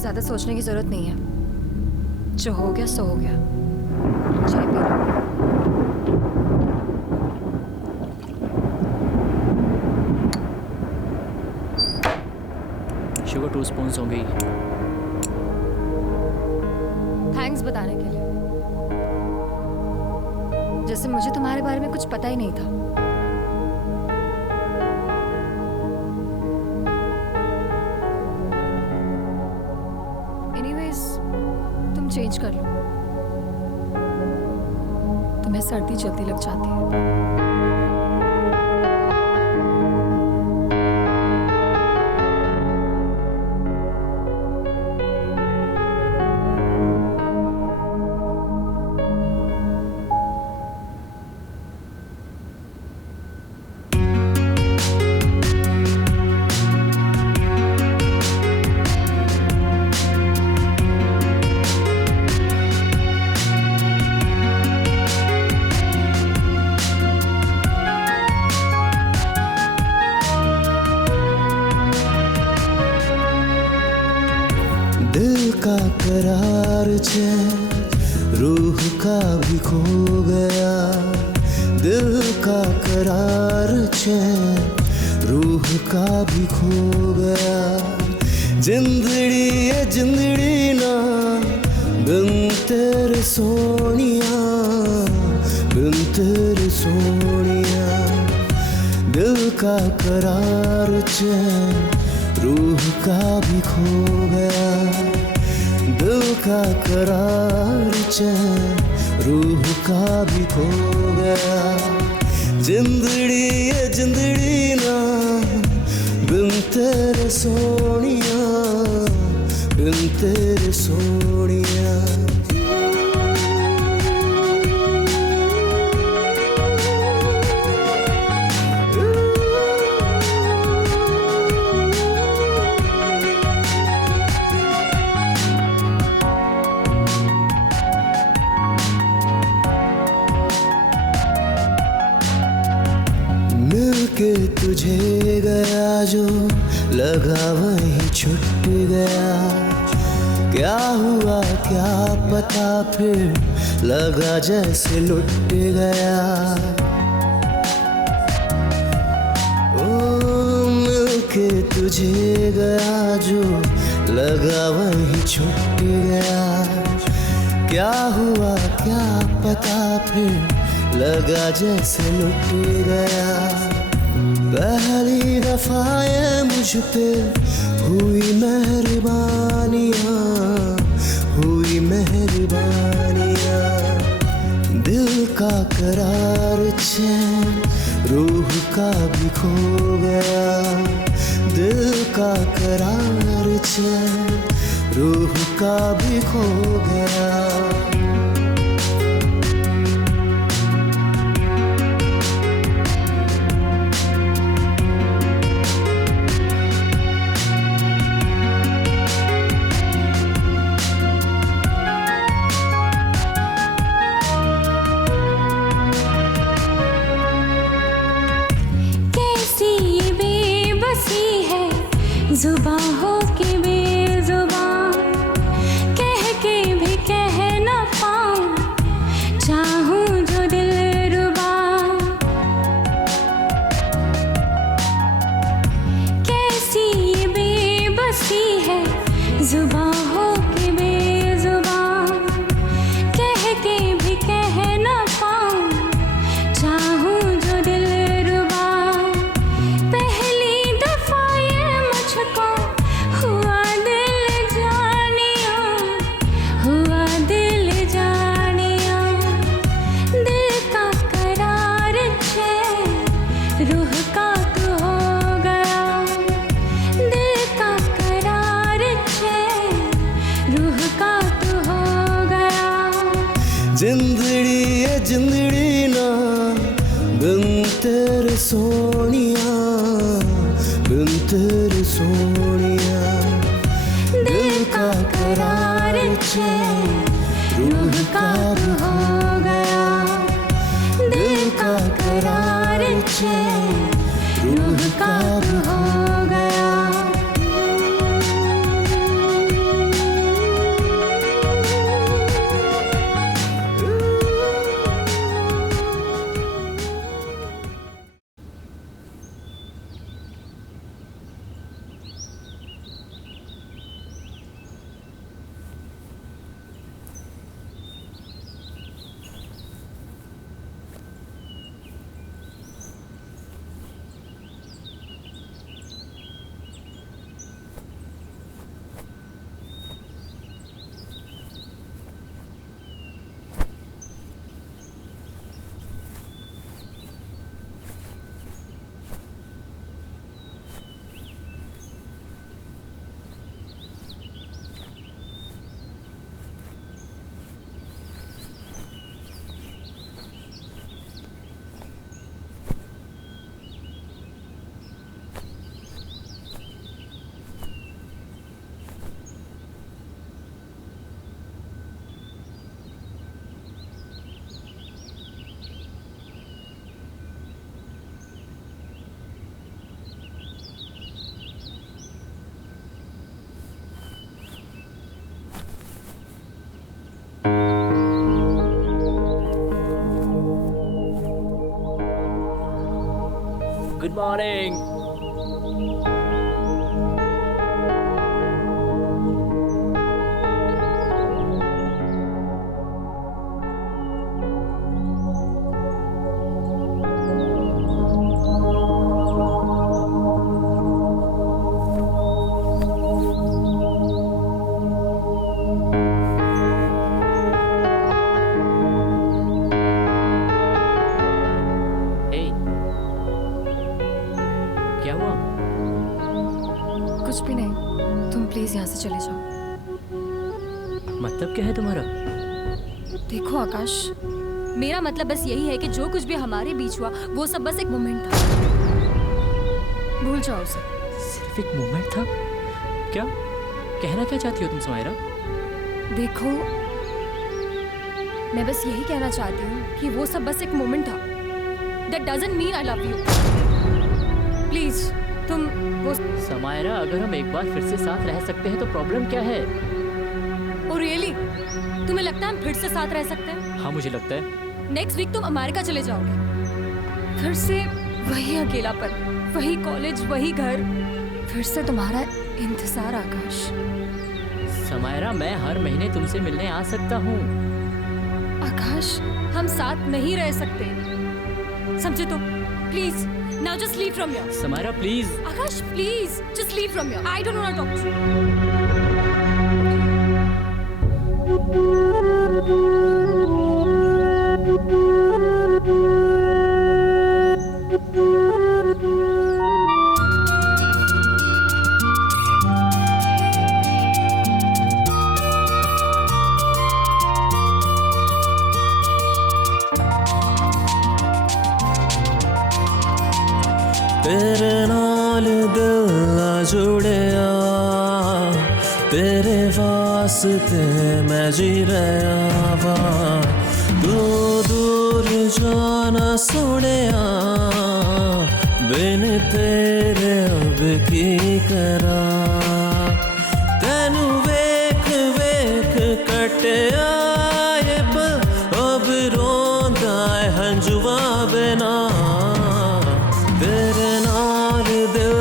ज़्यादा सोचने की ज़रूरत नहीं है, जो हो गया सो हो गया। चाय पी लो। शुगर 2 स्पून्स होंगी। थैंक्स बताने के लिए, जैसे मुझे तुम्हारे बारे में कुछ पता ही नहीं था। तुम चेंज कर लो, तुम्हें सर्दी जल्दी लग जाती है। का करार चैन रूह का भी खो गया, दिल का करार चैन रूह का भी खो गया। जिंदड़ी ये जिंदड़ी ना बिन तेरे सोनिया, बिन तेरे सोनिया। दिल का करार चैन रूह का भी खो गया, दिल का करार चैन रूह का भी खो गया। जिंदड़ी ये जिंदड़ी ना बिन तेरे सोनिया, बिन तेरे सोनिया। मिलके तुझे गया जो लगा वहीं छूट गया। क्या हुआ क्या पता फिर लगा जैसे लुट गया। ओ मिलके तुझे गया जो लगा वहीं छूट गया। क्या हुआ क्या पता फिर लगा जैसे लुट गया। पहली दफा ये मुझ पे हुई मेहरबानियाँ, हुई मेहरबानियाँ। दिल का करार चैन रूह का भी खो गया, दिल का करार चैन रूह का भी खो गया। जुबां हो के बेजुबां, कह के भी कह न पाऊं, चाहूं जो दिल रुबा। कैसी ये बेबसी है, जुबां हो के बेजुबां, कह के भी कह न पाऊं, चाहूं जो दिल रुबा। पहली दफा ये मुझको हुआ दिल जानिया, हुआ दिल जानिया। दिल का करार चैन रूह का तू हो गया, दिल का करार चैन रूह का तू हो गया। जिंदड़ी ये जिंदड़ी ना बिन तेरे सोनिया, बिन तेरे सोनिया। दिल का करार चैन रूह का भी हो गया, दिल का करार चैन रूह का भी हो गया। मॉर्निंग। कुछ भी नहीं, तुम प्लीज यहाँ से चले जाओ। मतलब क्या है तुम्हारा? देखो आकाश, मेरा मतलब बस यही है कि जो कुछ भी हमारे बीच हुआ वो सब बस एक मोमेंट था, भूल जाओ उसे। सिर्फ एक मोमेंट था? क्या कहना क्या चाहती हो तुम समायरा? देखो, मैं बस यही कहना चाहती हूँ कि वो सब बस एक मोमेंट था। That doesn't mean I love you. Please तुम वो समायरा, अगर हम एक बार फिर से साथ रह सकते हैं तो प्रॉब्लम क्या है? Oh really? तुम्हें लगता है हम फिर से साथ रह सकते हैं? हाँ मुझे लगता है। नेक्स्ट वीक तुम अमेरिका चले जाओगे, फिर से वही अकेलापन, वही कॉलेज, वही घर, फिर से तुम्हारा इंतजार। आकाश, समायरा, मैं हर महीने तुमसे मिलने आ सकता हूँ। आकाश, हम साथ नहीं रह सकते, समझे तो? Please now just leave from here. Samaira please. Akash please just leave from here. I don't want to talk to you. तेरे नाल दिल जुड़िया, तेरे वास्ते मैं जी रहा वा, तू दूर जाना सुनिया, बिन तेरे अब की करा, तेनू वेख वेख कटिया अब रोंदा है हंजुआ बिना, तेरे नाल दिल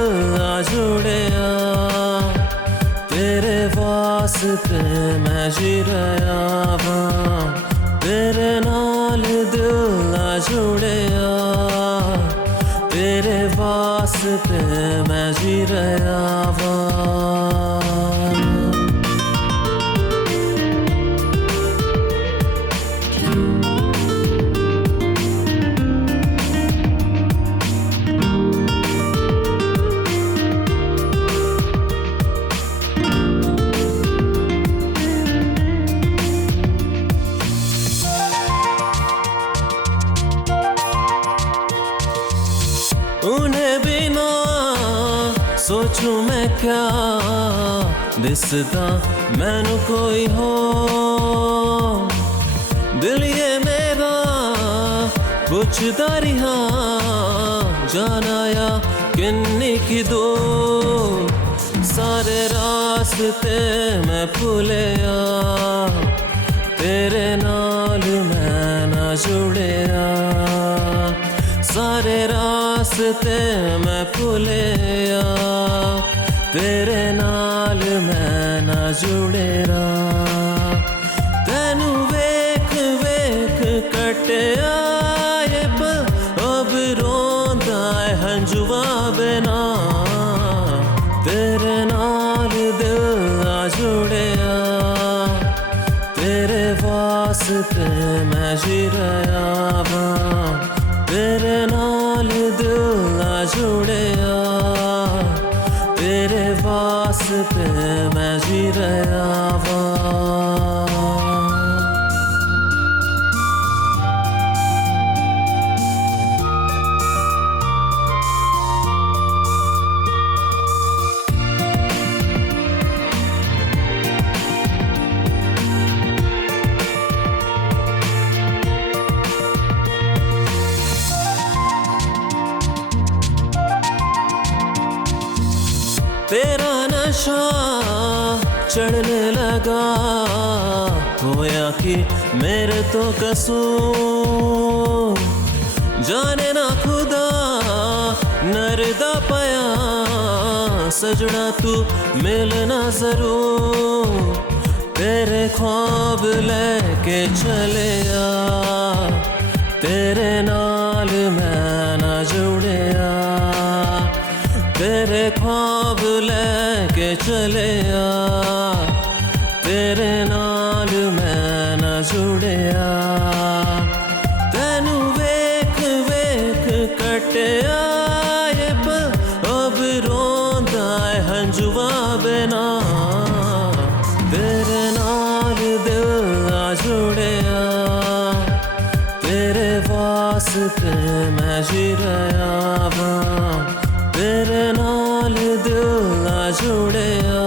जुड़िया, तेरे वास्ते मैं जी रहा वा, तेरे नाल दिल जुड़िया, तेरे वास्ते मैं जी रहा वा। उन्हें बिना सोचूं मैं क्या दिसदा मैनू कोई हो, दिल ये मेरा पुछदा रिहा, जाना या किन्नी की दो, सारे रास्ते मैं भुलिया, तेरे नाल मैं ना जुड़िया, सारे रास्ते मैं भुलिया, तेरे नाल मैं ना जुड़िया, तेनू वेख वेख कटिया अब रोंदा है हंजुआ बिना, तेरे नाल दिल जुड़िया, तेरे वास्ते मैं जी रहा वा, तेरे नाल दिल जुड़िया, तेरे वास्ते मैं जी रहा वा। तेरा नशा चढ़ने लगा, होया कि मेरे तो कसूर, जाने ना खुदा नरदा पया सजना तू मिलना जरूर तेरे ख्वाब लेके चले आ तेरे नाल मैं ना जुड़िया तेरे ख्वाब लेके चले आ तेरे नाल मैं ना जुड़िया तेनू वेख वेख कटिया अब रोंदा है हंजुआ बिना तेरे नाल दिल आ जुड़िया तेरे वास्ते मैं जी रहा वां तेरे नाल दिल आ जुड़िया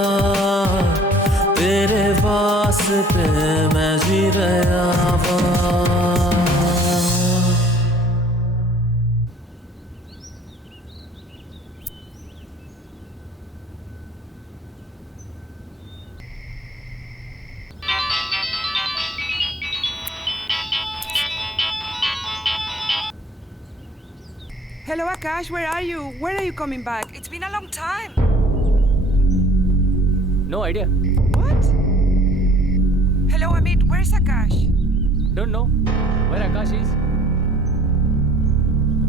तेरे वास्ते मैं जी रहा वां Hello, Akash, where are you? When are you coming back? It's been a long time. No idea. What? Hello, Amit, where's Akash? Don't know where Akash is.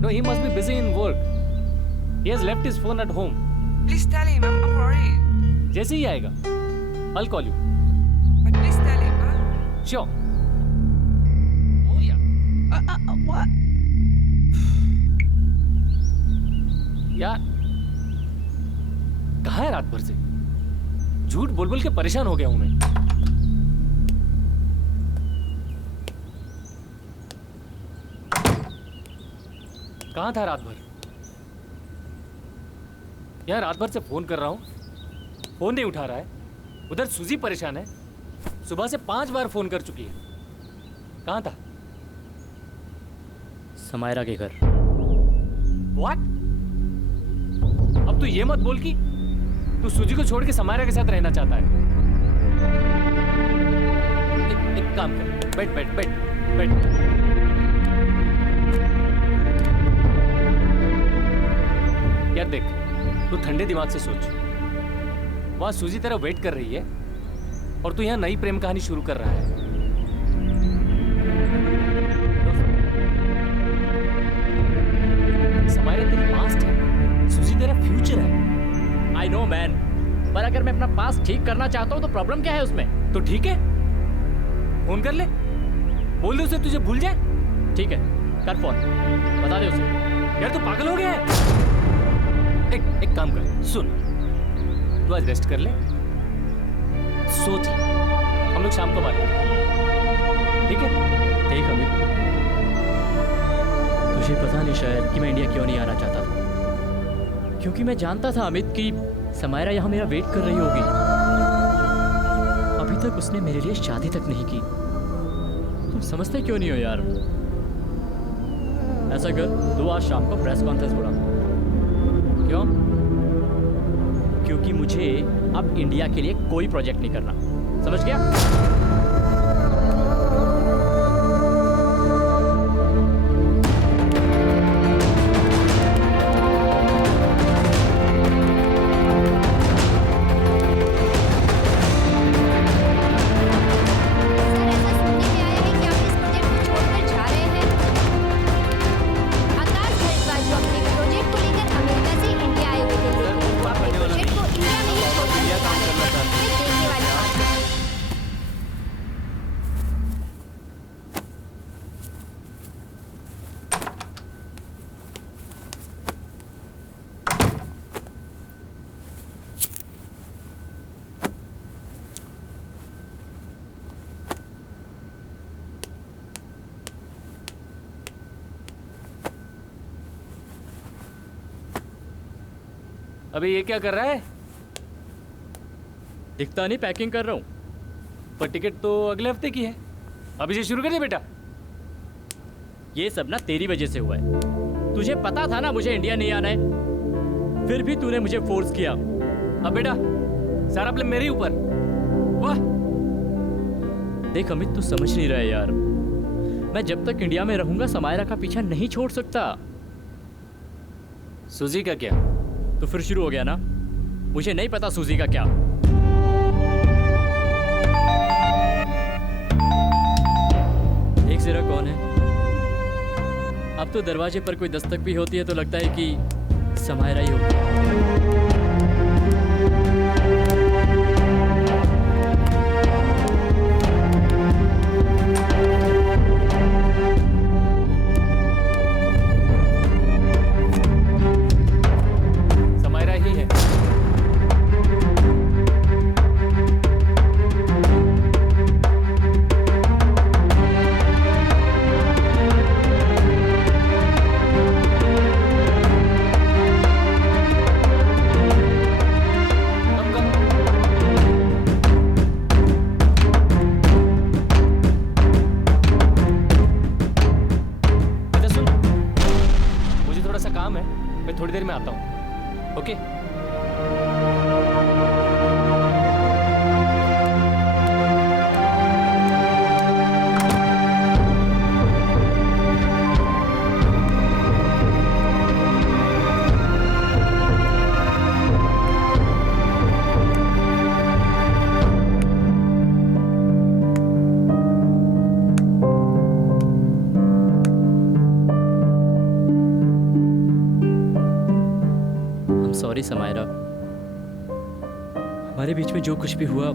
No, he must be busy in work. He has left his phone at home. Please tell him, I'm worried. जैसे ही आएगा, I'll call you. But please tell him, huh? Sure. Oh yeah. What? यार कहाँ है रात भर से? झूठ बोल बोल के परेशान हो गया हूं मैं। कहाँ था रात भर? यार रात भर से फोन कर रहा हूं, फोन नहीं उठा रहा है। उधर सुजी परेशान है, सुबह से 5 बार फोन कर चुकी है। कहाँ था? समायरा के घर। What? अब तू ये मत बोल कि तू सुजी को छोड़ के समायरा के साथ रहना चाहता है। एक काम कर, बैठ बैठ बैठ बैठ। यार देख, तू ठंडे दिमाग से सोच। वहां सुजी तेरा वेट कर रही है और तू यहाँ नई प्रेम कहानी शुरू कर रहा है। समायरा तेरी पास्ट है, सुजी तेरा फ्यूचर है। I know man, पर अगर मैं अपना पास ठीक करना चाहता हूँ तो प्रॉब्लम क्या है उसमें? तो ठीक है, फोन कर ले, बोल दे उसे तुझे भूल जाए। ठीक है, कर फोन, बता दे उसे। यार तू पागल हो गया है। एक काम कर, सुन, तू आज रेस्ट कर ले, सोच ले, हम लोग शाम को बात करते हैं, ठीक है? ठीक अमित, तुझे पता नहीं शायद कि मैं इंडिया क्यों नहीं आना चाहता था, क्योंकि मैं जानता था अमित कि समायरा यहाँ मेरा वेट कर रही होगी। अभी तक उसने मेरे लिए शादी तक नहीं की। तुम समझते क्यों नहीं हो यार? ऐसा कर, तू आज शाम को प्रेस कॉन्फ्रेंस बुला। क्यों? क्योंकि मुझे अब इंडिया के लिए कोई प्रोजेक्ट नहीं करना, समझ गया? अबे ये क्या कर रहा है? दिखता नहीं, पैकिंग कर रहा हूँ। पर टिकट तो अगले हफ्ते की है, अभी से शुरू कर दे बेटा। ये सब ना तेरी वजह से हुआ है। तुझे पता था ना मुझे इंडिया नहीं आना है, फिर भी तूने मुझे फोर्स किया। अब बेटा सारा ब्लेम मेरे ऊपर। वाह! देख अमित, तू समझ नहीं रहा है यार। मैं जब तक इंडिया में रहूंगा समायरा का पीछा नहीं छोड़ सकता। सूजी का क्या? तो फिर शुरू हो गया ना। मुझे नहीं पता सूजी का क्या। एक जरा कौन है? अब तो दरवाजे पर कोई दस्तक भी होती है तो लगता है कि समायरा ही होगी। समायरा ही है। काम है, मैं थोड़ी देर में आता हूँ। ओके? सॉरी समायरा, हमारे बीच में जो कुछ भी हुआ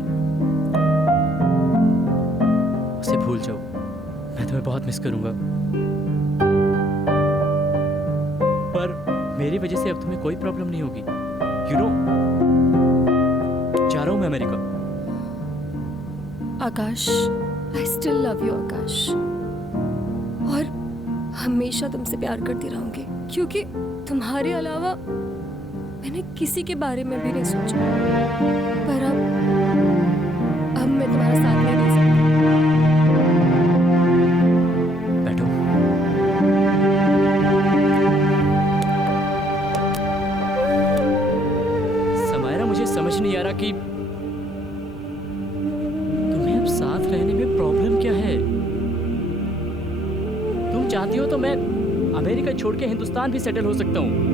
उसे भूल जाओ। मैं तुम्हें बहुत मिस करूंगा, पर मेरी वजह से अब तुम्हें कोई प्रॉब्लम नहीं होगी। यू नो, जा रहा हूं मैं America. Akash, I still love you Akash, और हमेशा तुमसे प्यार करती रहूंगी, क्योंकि तुम्हारे अलावा मैंने किसी के बारे में भी नहीं सोचा। पर अब मैं तुम्हारा साथ नहीं दे सकती। बैठो। समायरा, मुझे समझ नहीं आ रहा कि तुम्हें अब साथ रहने में प्रॉब्लम क्या है। तुम चाहती हो तो मैं अमेरिका छोड़ के हिंदुस्तान भी सेटल हो सकता हूँ।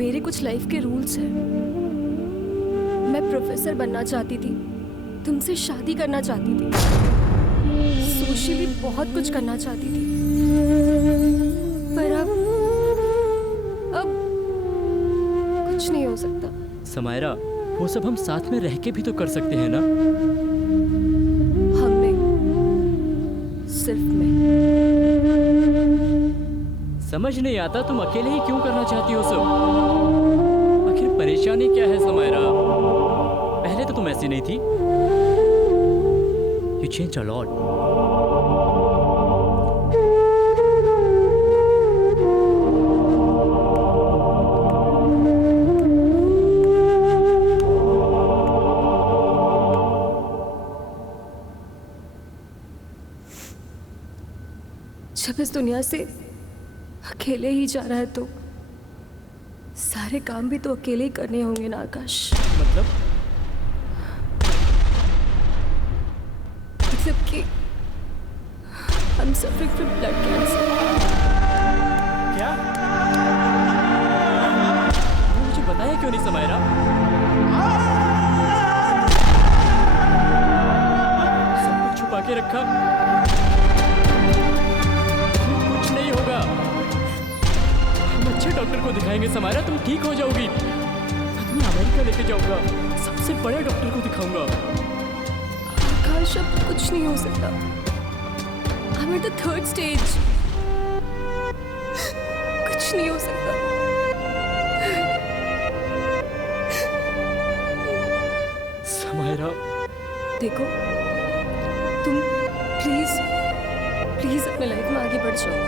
मेरे कुछ लाइफ के रूल्स हैं। मैं प्रोफेसर बनना चाहती थी, तुमसे शादी करना चाहती थी, सोशली बहुत कुछ करना चाहती थी, पर अब कुछ नहीं हो सकता। समायरा, वो सब हम साथ में रह के भी तो कर सकते हैं ना। हम नहीं, सिर्फ मैं। समझ नहीं आता तुम अकेले ही क्यों करना चाहती हो सब। आखिर परेशानी क्या है समायरा? पहले तो तुम ऐसी नहीं थी। You change a lot. जब इस दुनिया से अकेले ही जा रहा है तो सारे काम भी तो अकेले ही करने होंगे ना आकाश। मतलब कि I'm suffering from blood cancer। क्या? तुमने मुझे बताया क्यों नहीं समायरा? सब कुछ छुपा के रखा। कुछ नहीं होगा, हम अच्छे डॉक्टर को दिखाएंगे समायरा, तुम ठीक हो जाओगी। मैं तुम्हें अमेरिका लेके जाऊंगा, सबसे बड़े डॉक्टर को दिखाऊंगा। आकाश, अब कुछ नहीं हो सकता। I'm at the third stage। कुछ नहीं हो सकता। समायरा, देखो, तुम प्लीज प्लीज अपने लाइफ में आगे बढ़ जाओ,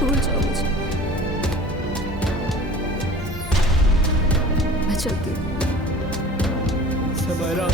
भूल जाओ मुझे। मैं चलती हूँ। समायरा,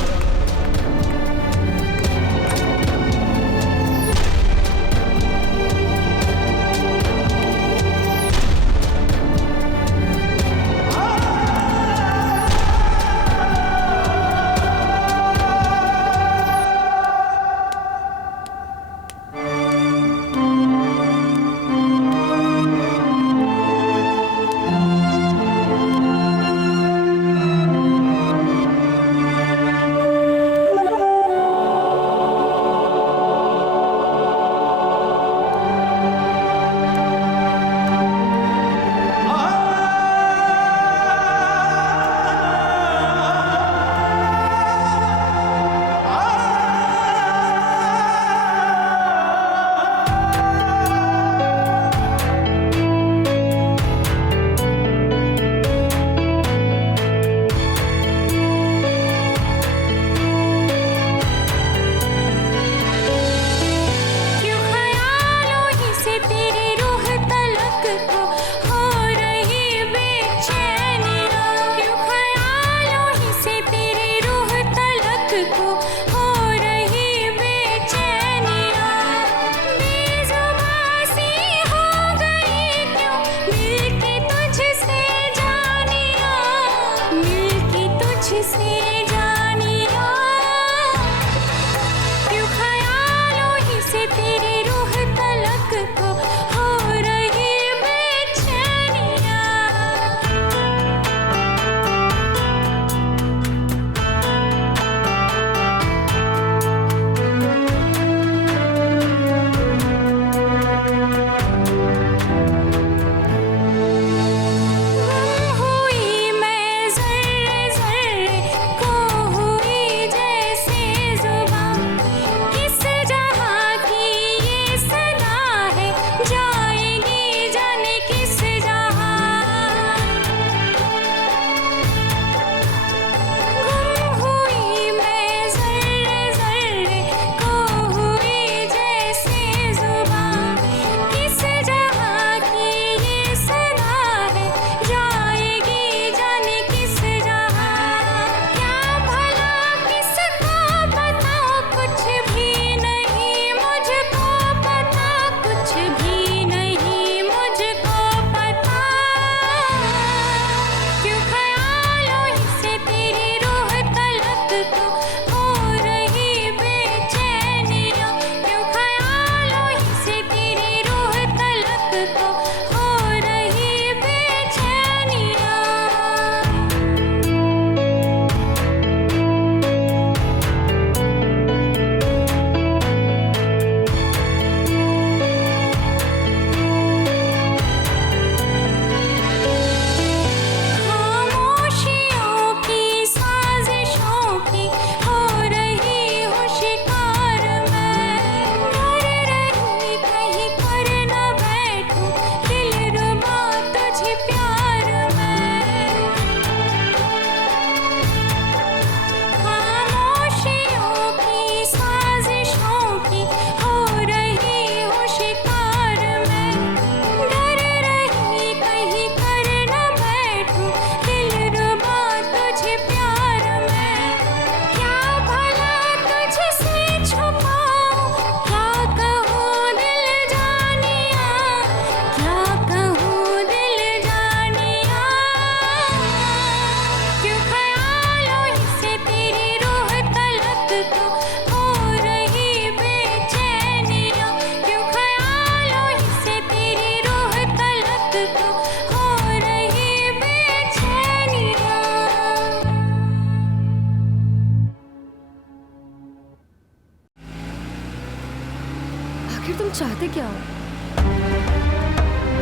क्या हो?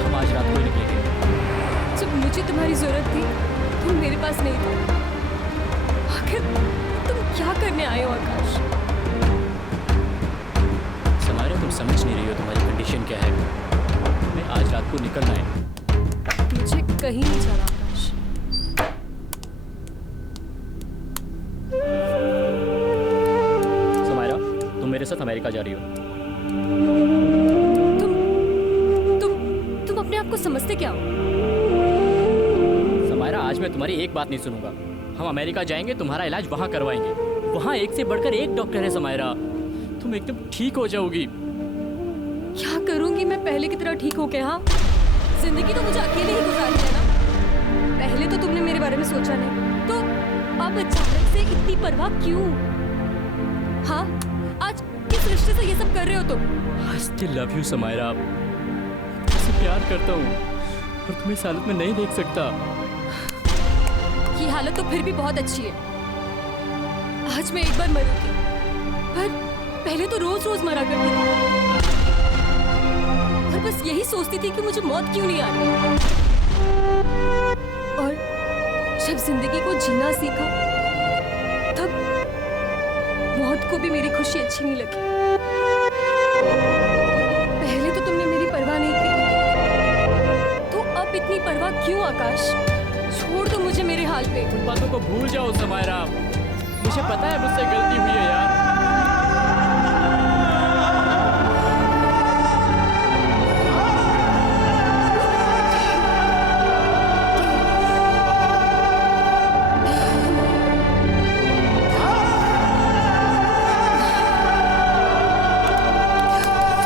हम आज रात को ही निकलेंगे। जब मुझे तुम्हारी जरूरत थी तुम मेरे पास नहीं थे। आखिर तुम क्या करने आए हो आकाश? समायरा, तुम समझ नहीं रही हो तुम्हारी कंडीशन क्या है। मैं आज रात को निकलना है। मुझे कहीं नहीं जाना आकाश। समायरा, तुम मेरे साथ अमेरिका जा रही हो। तुम अपने आप को समझते क्या हो? समायरा, आज मैं तुम्हारी एक बात नहीं सुनूंगा। हम अमेरिका जाएंगे, तुम्हारा इलाज वहाँ करवाएंगे। वहाँ एक से बढ़कर एक डॉक्टर है समायरा। तुम एकदम ठीक हो जाओगी। क्या करूंगी मैं पहले की तरह ठीक हो के? हाँ, जिंदगी तो मुझे अकेले ही गुजारनी है ना। पहले तो तुमने मेरे बारे में सोचा नहीं, तो अब अचानक से इतनी परवाह क्यों? हाँ, आज किस रिश्ते से ये सब कर रहे हो तुम? I still love you Samaira. तुमसे प्यार करता हूँ और तुम्हें इस हालत में नहीं देख सकता। ये हालत तो फिर भी बहुत अच्छी है। आज मैं एक बार मरूंगी, पर पहले तो रोज रोज मरा करती थी और बस यही सोचती थी कि मुझे मौत क्यों नहीं आ रही। और जब जिंदगी को जीना सीखा तब मौत को भी मेरी खुशी अच्छी नहीं लगी। पहले तो तुमने मेरी परवाह नहीं की, तो अब इतनी परवाह क्यों आकाश? छोड़ दो मुझे मेरे हाल पे। उन बातों को भूल जाओ समायरा। मुझे पता है मुझसे गलती हुई है यार।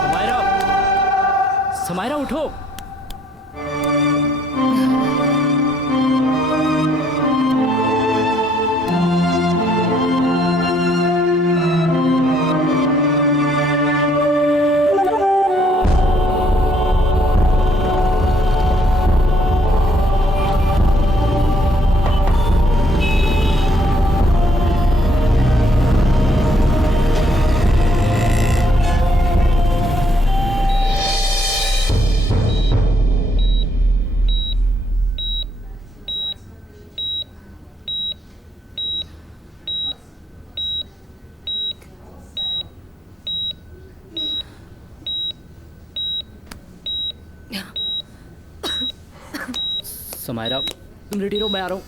समायरा, समायरा उठो। समायरा, तुम रेडी रहो, मैं आ रहा हूँ।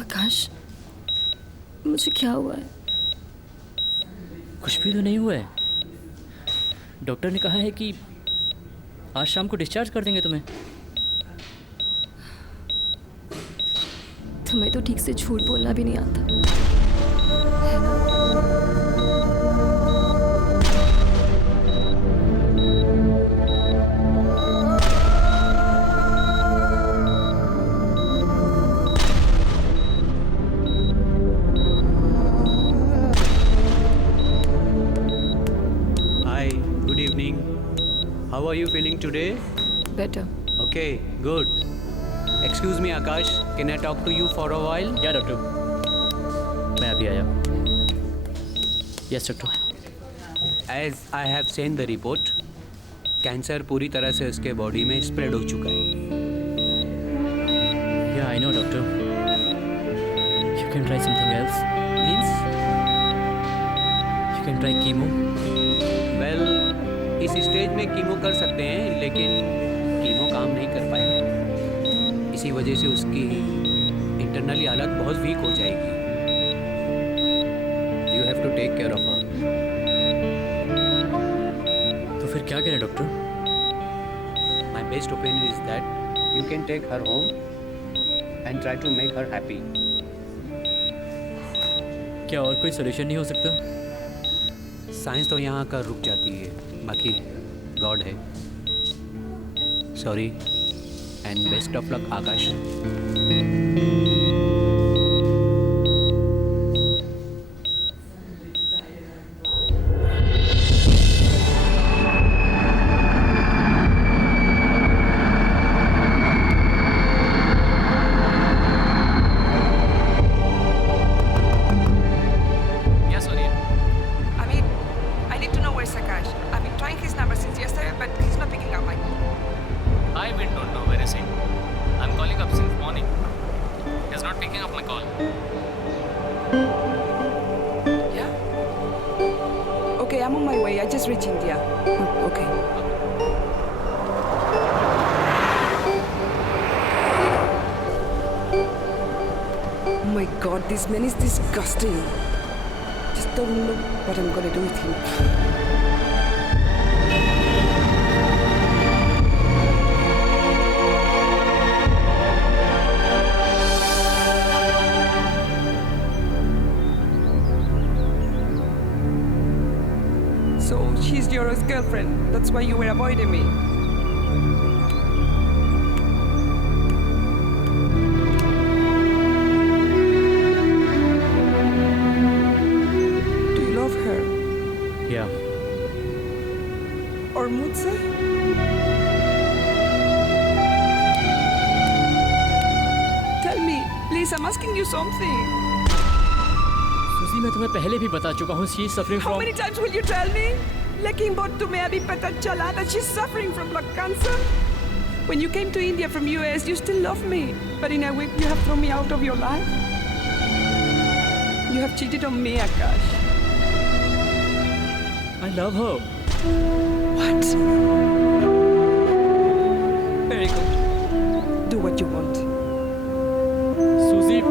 आकाश, मुझे क्या हुआ है? कुछ भी तो नहीं हुआ है। डॉक्टर ने कहा है कि आज शाम को डिस्चार्ज कर देंगे तुम्हें। तुम्हें तो ठीक से झूठ बोलना भी नहीं आता, है ना? Hi, good evening. How are you feeling today? Better. Okay, good. Excuse me, Akash. Can I talk to you for a while? Yeah, doctor. मैं अभी आया। Yes, doctor. As I have seen the report, cancer पूरी तरह से उसके body में spread हो चुका है। Yeah, I know, doctor. You can try something else. Means? You can try chemo. Well, इस स्टेज में कीमो कर सकते हैं, लेकिन कीमो काम नहीं कर पाएगा। इसी वजह से उसकी इंटरनली हालत बहुत वीक हो जाएगी। You have to take care of her. तो फिर क्या करें doctor? My best opinion is that you can take her home and try to make her happy. क्या और कोई सोल्यूशन नहीं हो सकता? साइंस तो यहाँ का रुक जाती है, बाकी गॉड है। Sorry and best of luck Akash. Yeah? Okay, I'm on my way. I just reached India. Okay. Oh my God, this man is disgusting. Just don't know what I'm gonna do with him. So she's your girlfriend. That's why you were avoiding me. Do you love her? Yeah. Or मुझसे? Tell me, please. I'm asking you something. सुजी, मैं तुम्हें पहले भी बता चुका हूँ, she is suffering How from. many times will you tell me? लेकिन बहुत तुम्हें अभी पता चला that she's suffering from blood cancer. When you came to India from US, you still love me, but in a week you have thrown me out of your life. You have cheated on me, Akash. I love her. What? Very good. Do what you want. Suzy.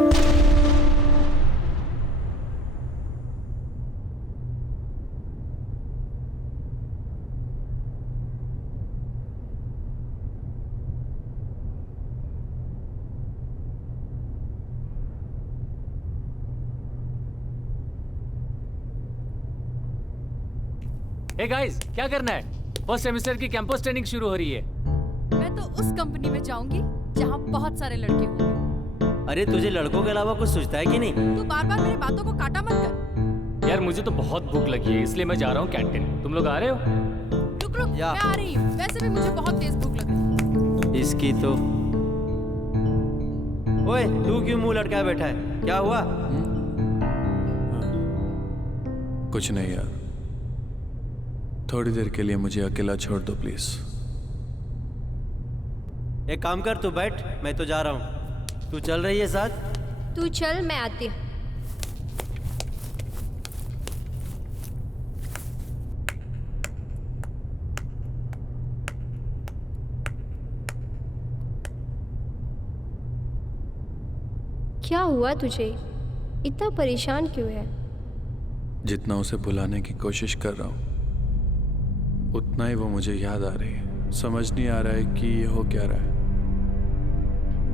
Hey guys, क्या करना है? First semester की campus training शुरू हो रही है। मैं तो उस कंपनी में जाऊंगी जहाँ बहुत सारे लड़के होंगे। अरे तुझे लड़कों के अलावा कुछ सोचता है कि नहीं? तू बार-बार मेरी बातों को काटा मत कर। यार मुझे तो बहुत भूख लगी है, इसलिए मैं जा रहा हूँ कैंटीन। तुम लोग आ रहे हो? रुक रुक, मैं आ रही हूँ। वैसे भी मुझे बहुत तेज भूख लग रही है। इसकी तो। ओए, तू क्यों मुंह लटकाए बैठा है? क्या हुआ? कुछ नहीं यार, थोड़ी देर के लिए मुझे अकेला छोड़ दो प्लीज। एक काम कर, तू बैठ, मैं तो जा रहा हूँ। तू चल रही है साथ? तू चल, मैं आती हूँ। क्या हुआ तुझे? इतना परेशान क्यों है? जितना उसे भुलाने की कोशिश कर रहा हूँ उतना ही वो मुझे याद आ रही है। समझ नहीं आ रहा है कि ये हो क्या रहा है।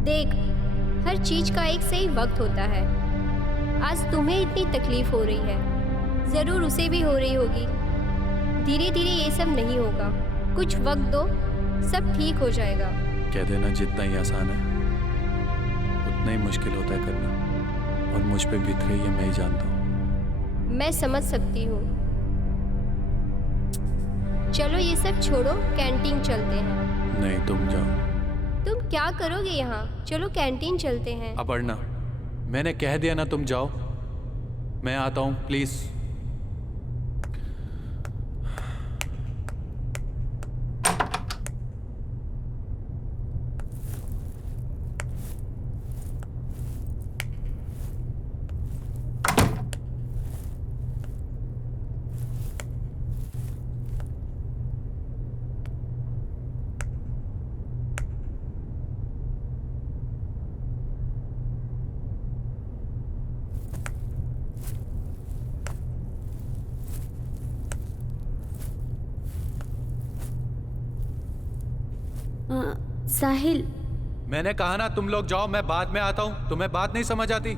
देख, हर चीज का एक सही वक्त होता है। आज तुम्हें इतनी तकलीफ हो रही है, जरूर उसे भी हो रही होगी। धीरे धीरे ये सब नहीं होगा, कुछ वक्त दो, सब ठीक हो जाएगा। कह देना जितना ही आसान है उतना ही मुश्किल होता है करना, और मुझ पे बीत रही है मैं ही जानता हूँ। मैं समझ सकती हूँ। चलो ये सब छोड़ो, कैंटीन चलते हैं। नहीं, तुम जाओ। तुम क्या करोगे यहाँ? चलो कैंटीन चलते हैं। अपर्णा, मैंने कह दिया ना तुम जाओ, मैं आता हूँ प्लीज। साहिल, मैंने कहा ना तुम लोग जाओ, मैं बाद में आता हूँ। तुम्हें बात नहीं समझ आती?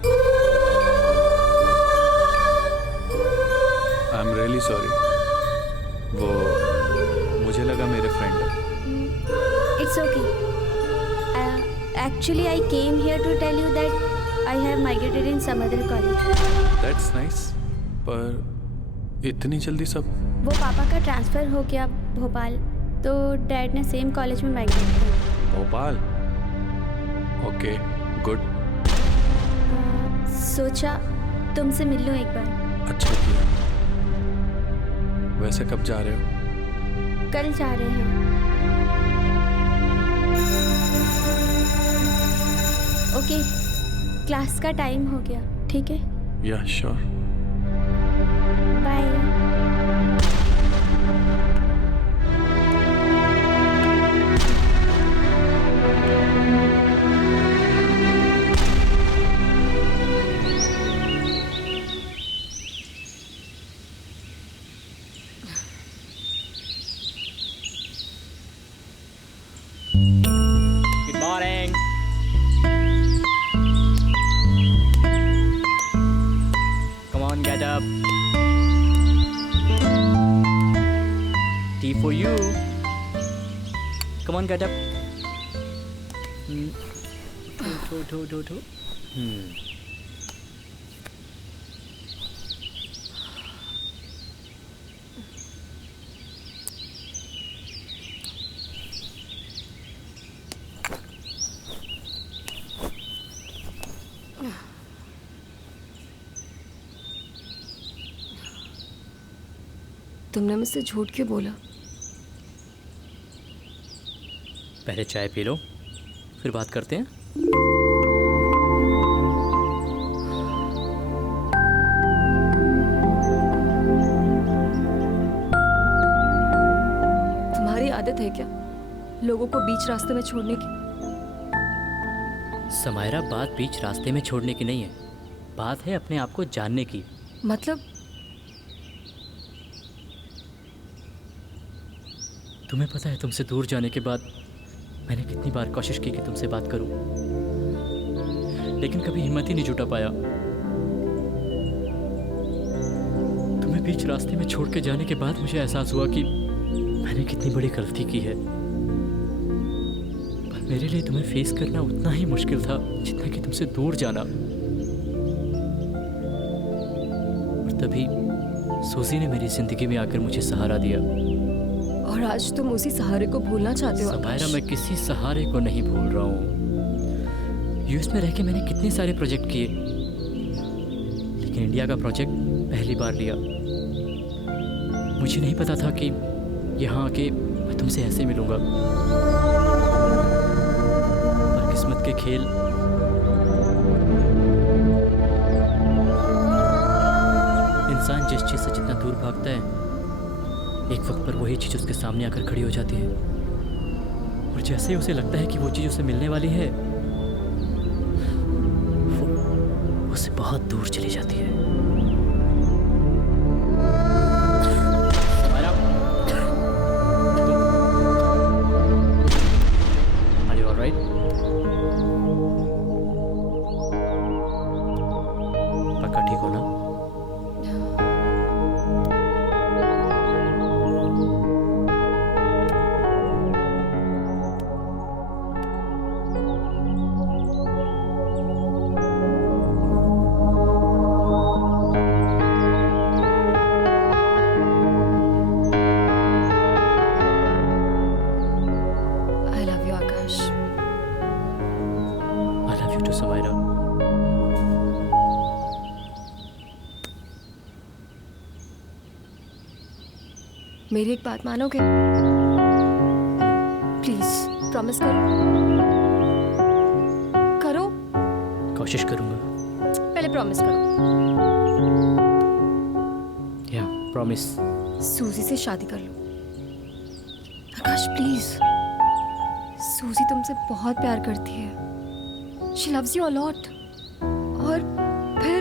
I am really sorry. वो मुझे लगा मेरे फ्रेंड है। It's okay. Actually I came here to tell you that I have migrated in some other college. That's nice. पर इतनी जल्दी सब? वो पापा का ट्रांसफ़र हो गया भोपाल, तो डैड ने सेम कॉलेज में माइग्रेट किया। भोपाल? Okay, good. सोचा तुमसे मिल लूं एक बार। अच्छा किया। वैसे कब जा रहे हो? कल जा रहे हैं। ओके, क्लास का टाइम हो गया, ठीक है? Yeah, sure. Bye. Good morning. Come on, get up. Tea for you. Come on, get up. Do. तुमने मुझसे झूठ क्यों बोला? पहले चाय पी लो, फिर बात करते हैं। तुम्हारी आदत है क्या लोगों को बीच रास्ते में छोड़ने की? समायरा, बात बीच रास्ते में छोड़ने की नहीं है, बात है अपने आप को जानने की। मतलब? तुम्हें पता है तुमसे दूर जाने के बाद मैंने कितनी बार कोशिश की कि तुमसे बात करूं, लेकिन कभी हिम्मत ही नहीं जुटा पाया। तुम्हें बीच रास्ते में छोड़ के जाने के बाद मुझे एहसास हुआ कि मैंने कितनी बड़ी गलती की है। पर मेरे लिए तुम्हें फेस करना उतना ही मुश्किल था जितना कि तुमसे दूर जाना। और तभी सूजी ने मेरी जिंदगी में आकर मुझे सहारा दिया। और आज तुम उसी सहारे को भूलना चाहते हो? समायरा, मैं किसी सहारे को नहीं भूल रहा हूँ। यूएस में रह के मैंने कितने सारे प्रोजेक्ट किए, लेकिन इंडिया का प्रोजेक्ट पहली बार लिया। मुझे नहीं पता था कि यहाँ आके मैं तुमसे ऐसे मिलूंगा। पर किस्मत के खेल इंसान जिस चीज़ से जितना दूर भागता है, एक वक्त पर वही चीज़ उसके सामने आकर खड़ी हो जाती है। और जैसे ही उसे लगता है कि वो चीज़ उसे मिलने वाली है, वो उससे बहुत दूर चली जाती है। Are you all right? पक्का ठीक हो ना? मेरी एक बात मानोगे? प्लीज प्रॉमिस करो। करो। कोशिश करूंगा। पहले प्रॉमिस करो। या प्रॉमिस। सूजी से शादी कर लो। आकाश प्लीज। सूजी तुमसे बहुत प्यार करती है। She loves you a lot. और फिर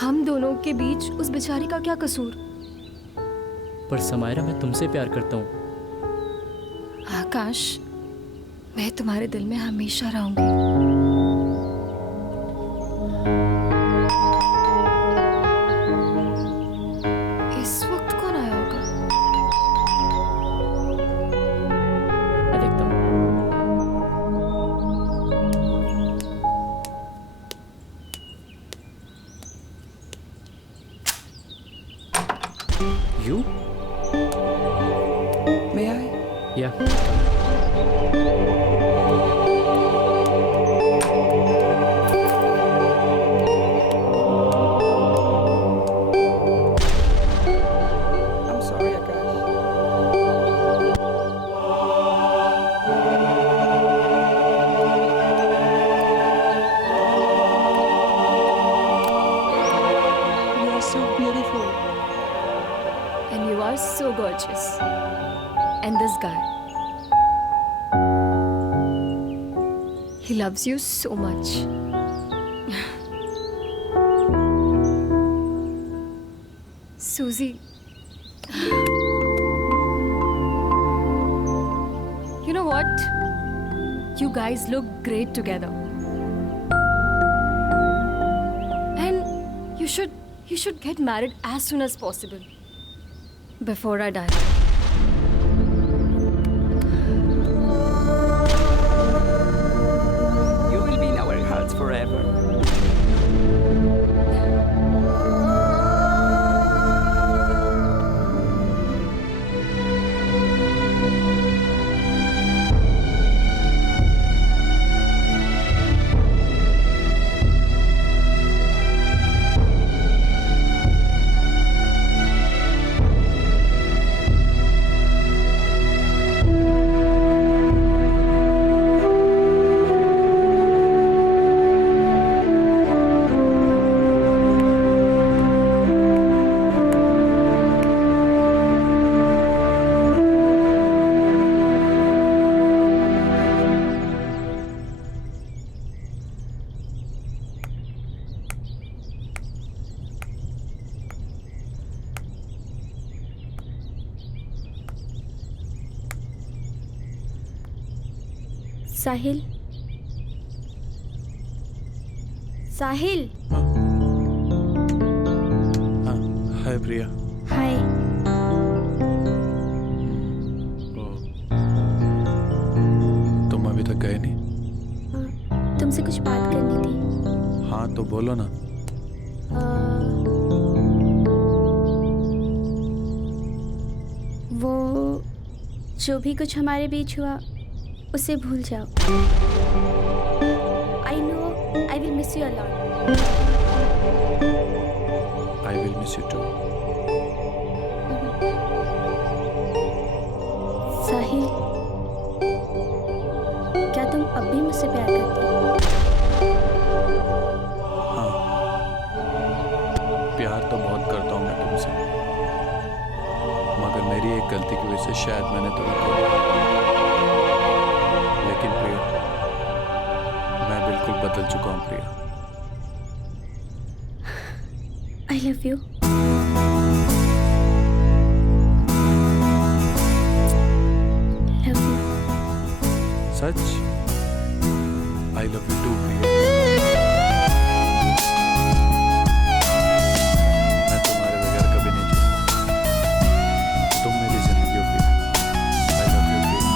हम दोनों के बीच उस बेचारी का क्या कसूर? पर समायरा, मैं तुमसे प्यार करता हूँ। आकाश, मैं तुम्हारे दिल में हमेशा रहूंगी। इस वक्त कौन आया होगा? मैं देखता हूँ। You? May I? Yeah. I'm sorry, Akash. so gorgeous. And this guy, he loves you so much. Susie, you know what? You guys look great together. And you should get married as soon as possible. Before I die. You will be in our hearts forever. साहिल, साहिल। हाय प्रिया। हाय। तुम अभी तक गए नहीं? तुमसे कुछ बात करनी थी। हाँ तो बोलो ना। वो जो भी कुछ हमारे बीच हुआ उसे भूल जाओ। I know I will miss you a lot. I will miss you too. साहिल, क्या तुम अब भी मुझसे प्यार करते हो? हाँ, प्यार तो बहुत करता हूँ मैं तुमसे, मगर मेरी एक गलती की वजह से शायद मैंने तुम्हें खो। लेकिन प्रिया, मैं बिल्कुल बदल चुका हूँ प्रिया। I love you. Love you. Such? I love you too प्रिया। मैं तुम्हारे बगैर कभी नहीं जी सकता। तुम मेरी जिंदगी हो प्रिया। I love you प्रिया।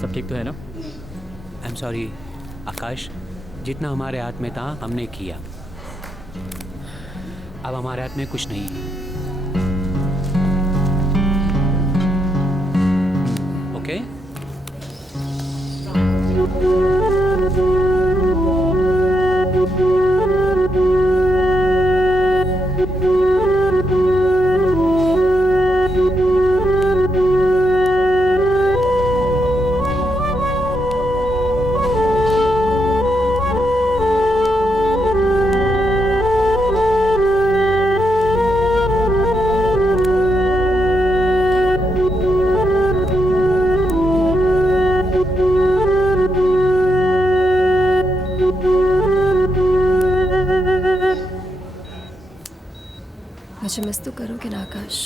सब ठीक तो है ना? आई एम सॉरी आकाश, जितना हमारे हाथ में था हमने किया, अब हमारे हाथ में कुछ नहीं है। ओके? मुझे मिस तो करोगे ना आकाश?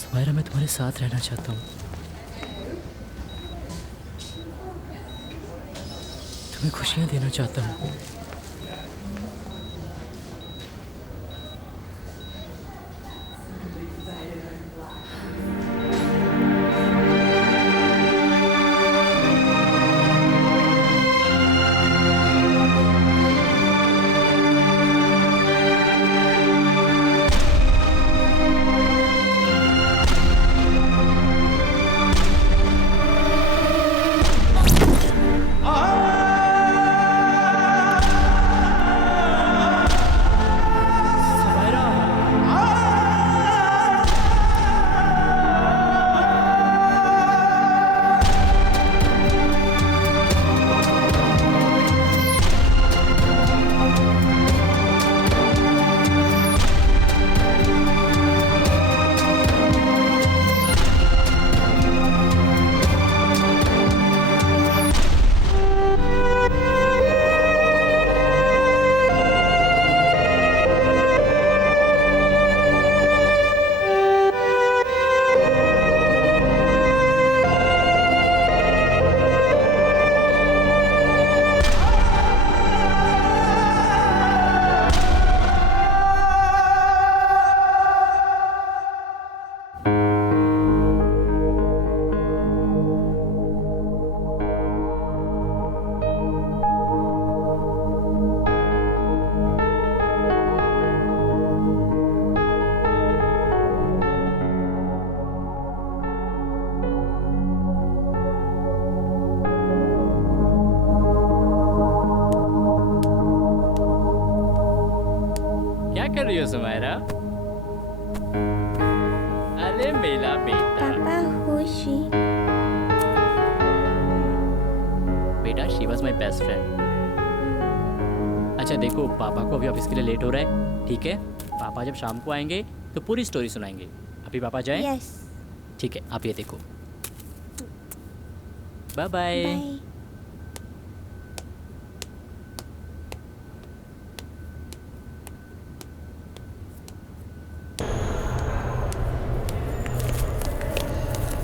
सुमायरा, मैं तुम्हारे साथ रहना चाहता हूँ, तुम्हें खुशियाँ देना चाहता हूँ। Are you Sumaira? अरे मेरा बेटा। पापा who is she? बेटा she was my best friend. अच्छा देखो, पापा को अभी ऑफिस के लिए लेट हो रहा है, ठीक है? पापा जब शाम को आएंगे तो पूरी स्टोरी सुनाएंगे। अभी पापा जाएं? Yes. ठीक है, आप ये देखो। Bye bye.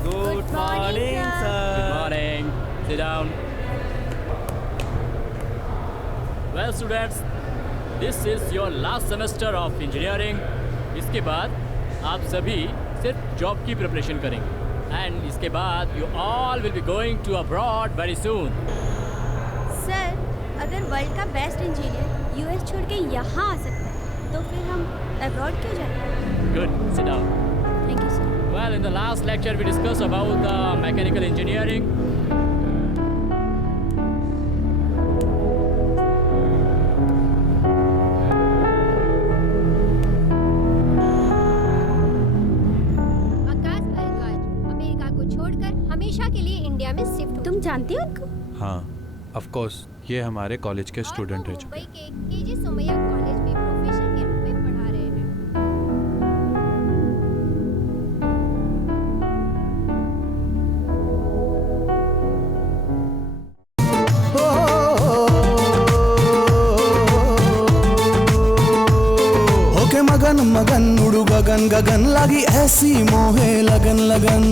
Good morning sir. Good morning. Sit down. Well, students, this is your last semester of engineering. इसके बाद आप सभी सिर्फ जॉब की प्रिपरेशन करेंगे एंड इसके बाद you all will be going to abroad very soon. Sir, अगर वर्ल्ड का बेस्ट इंजीनियर यूएस छोड़ के यहाँ आ सकता है तो फिर हम अब्रॉड क्यों जाएं? Good. Sit down. Thank you sir. Well, in the last lecture we discussed about the mechanical engineering. तुम जानती हो उनको? हाँ, ऑफ कोर्स, ये हमारे कॉलेज के स्टूडेंट रह चुके हैं। मुंबई के केजी सोमैया कॉलेज में प्रोफेसर के रूप में पढ़ा रहे हैं। होके मगन मगन उड़ू गगन गगन लगी ऐसी मोहे लगन लगन।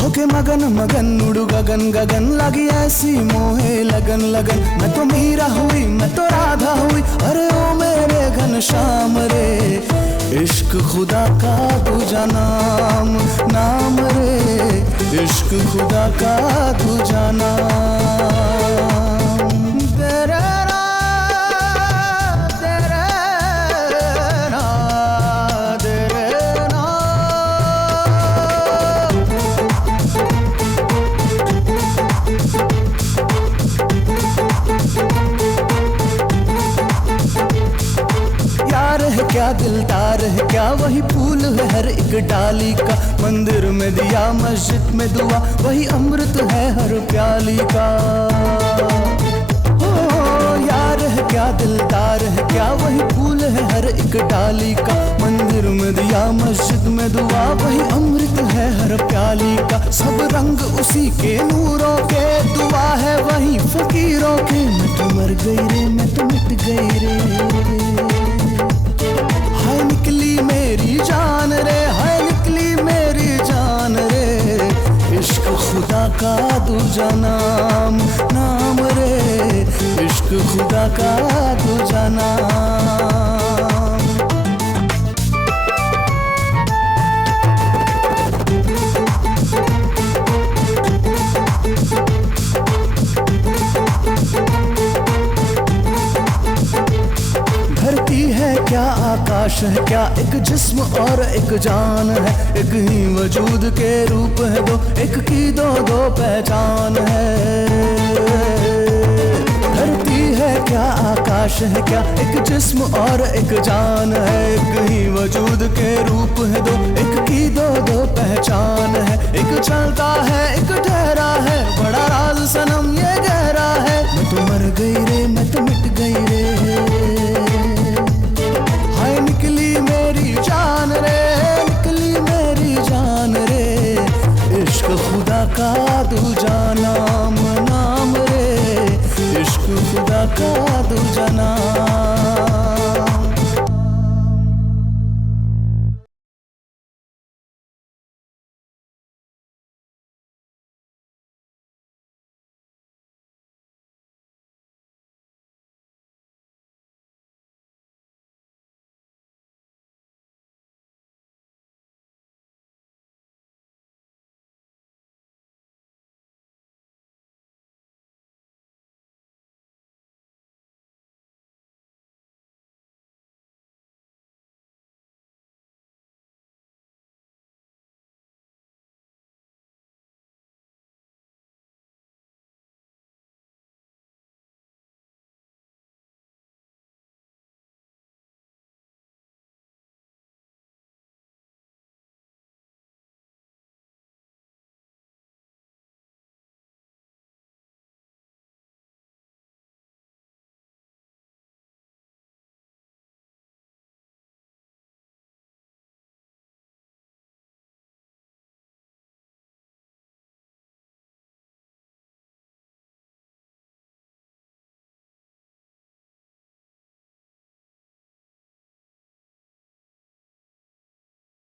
होके मगन मगन उड़ू गगन गगन लगी ऐसी मोहे लगन लगन। मैं तो मीरा हुई, मैं तो राधा हुई, अरे ओ मेरे घनश्याम रे। इश्क खुदा का दूजा नाम नाम रे, इश्क खुदा का दूजा नाम। तेरे क्या दिलदार है क्या वही फूल है हर एक डाली का। मंदिर में दिया मस्जिद में दुआ वही अमृत है हर प्याली का। ओ यार है क्या दिलदार है क्या वही फूल है हर एक डाली का। मंदिर में दिया मस्जिद में दुआ वही अमृत है हर प्याली का। सब रंग उसी के नूरों के, दुआ है वही फकीरों के। मैं तो मर गई रे, मैं तो मिट गई रे। हाय निकली मेरी जान रे, हाय निकली मेरी जान रे। इश्क खुदा का दूजा नाम नाम रे, इश्क खुदा का दूजा नाम। धरती है क्या आकाश है क्या, एक जिस्म और एक जान है। एक ही वजूद के रूप है दो, एक की दो दो पहचान है। धरती है क्या आकाश है क्या, एक जिस्म और एक जान है। एक ही वजूद के रूप है दो, एक की दो दो पहचान है। एक चलता है एक ठहरा है, बड़ा राज सनम ये गहरा है। मैं तो मर गई रे, मैं तो मिट गई रे। हाय निकली मेरी जान रे, निकली मेरी जान रे। इश्क खुदा का दूजा नाम नाम रे, इश्क खुदा का दूजा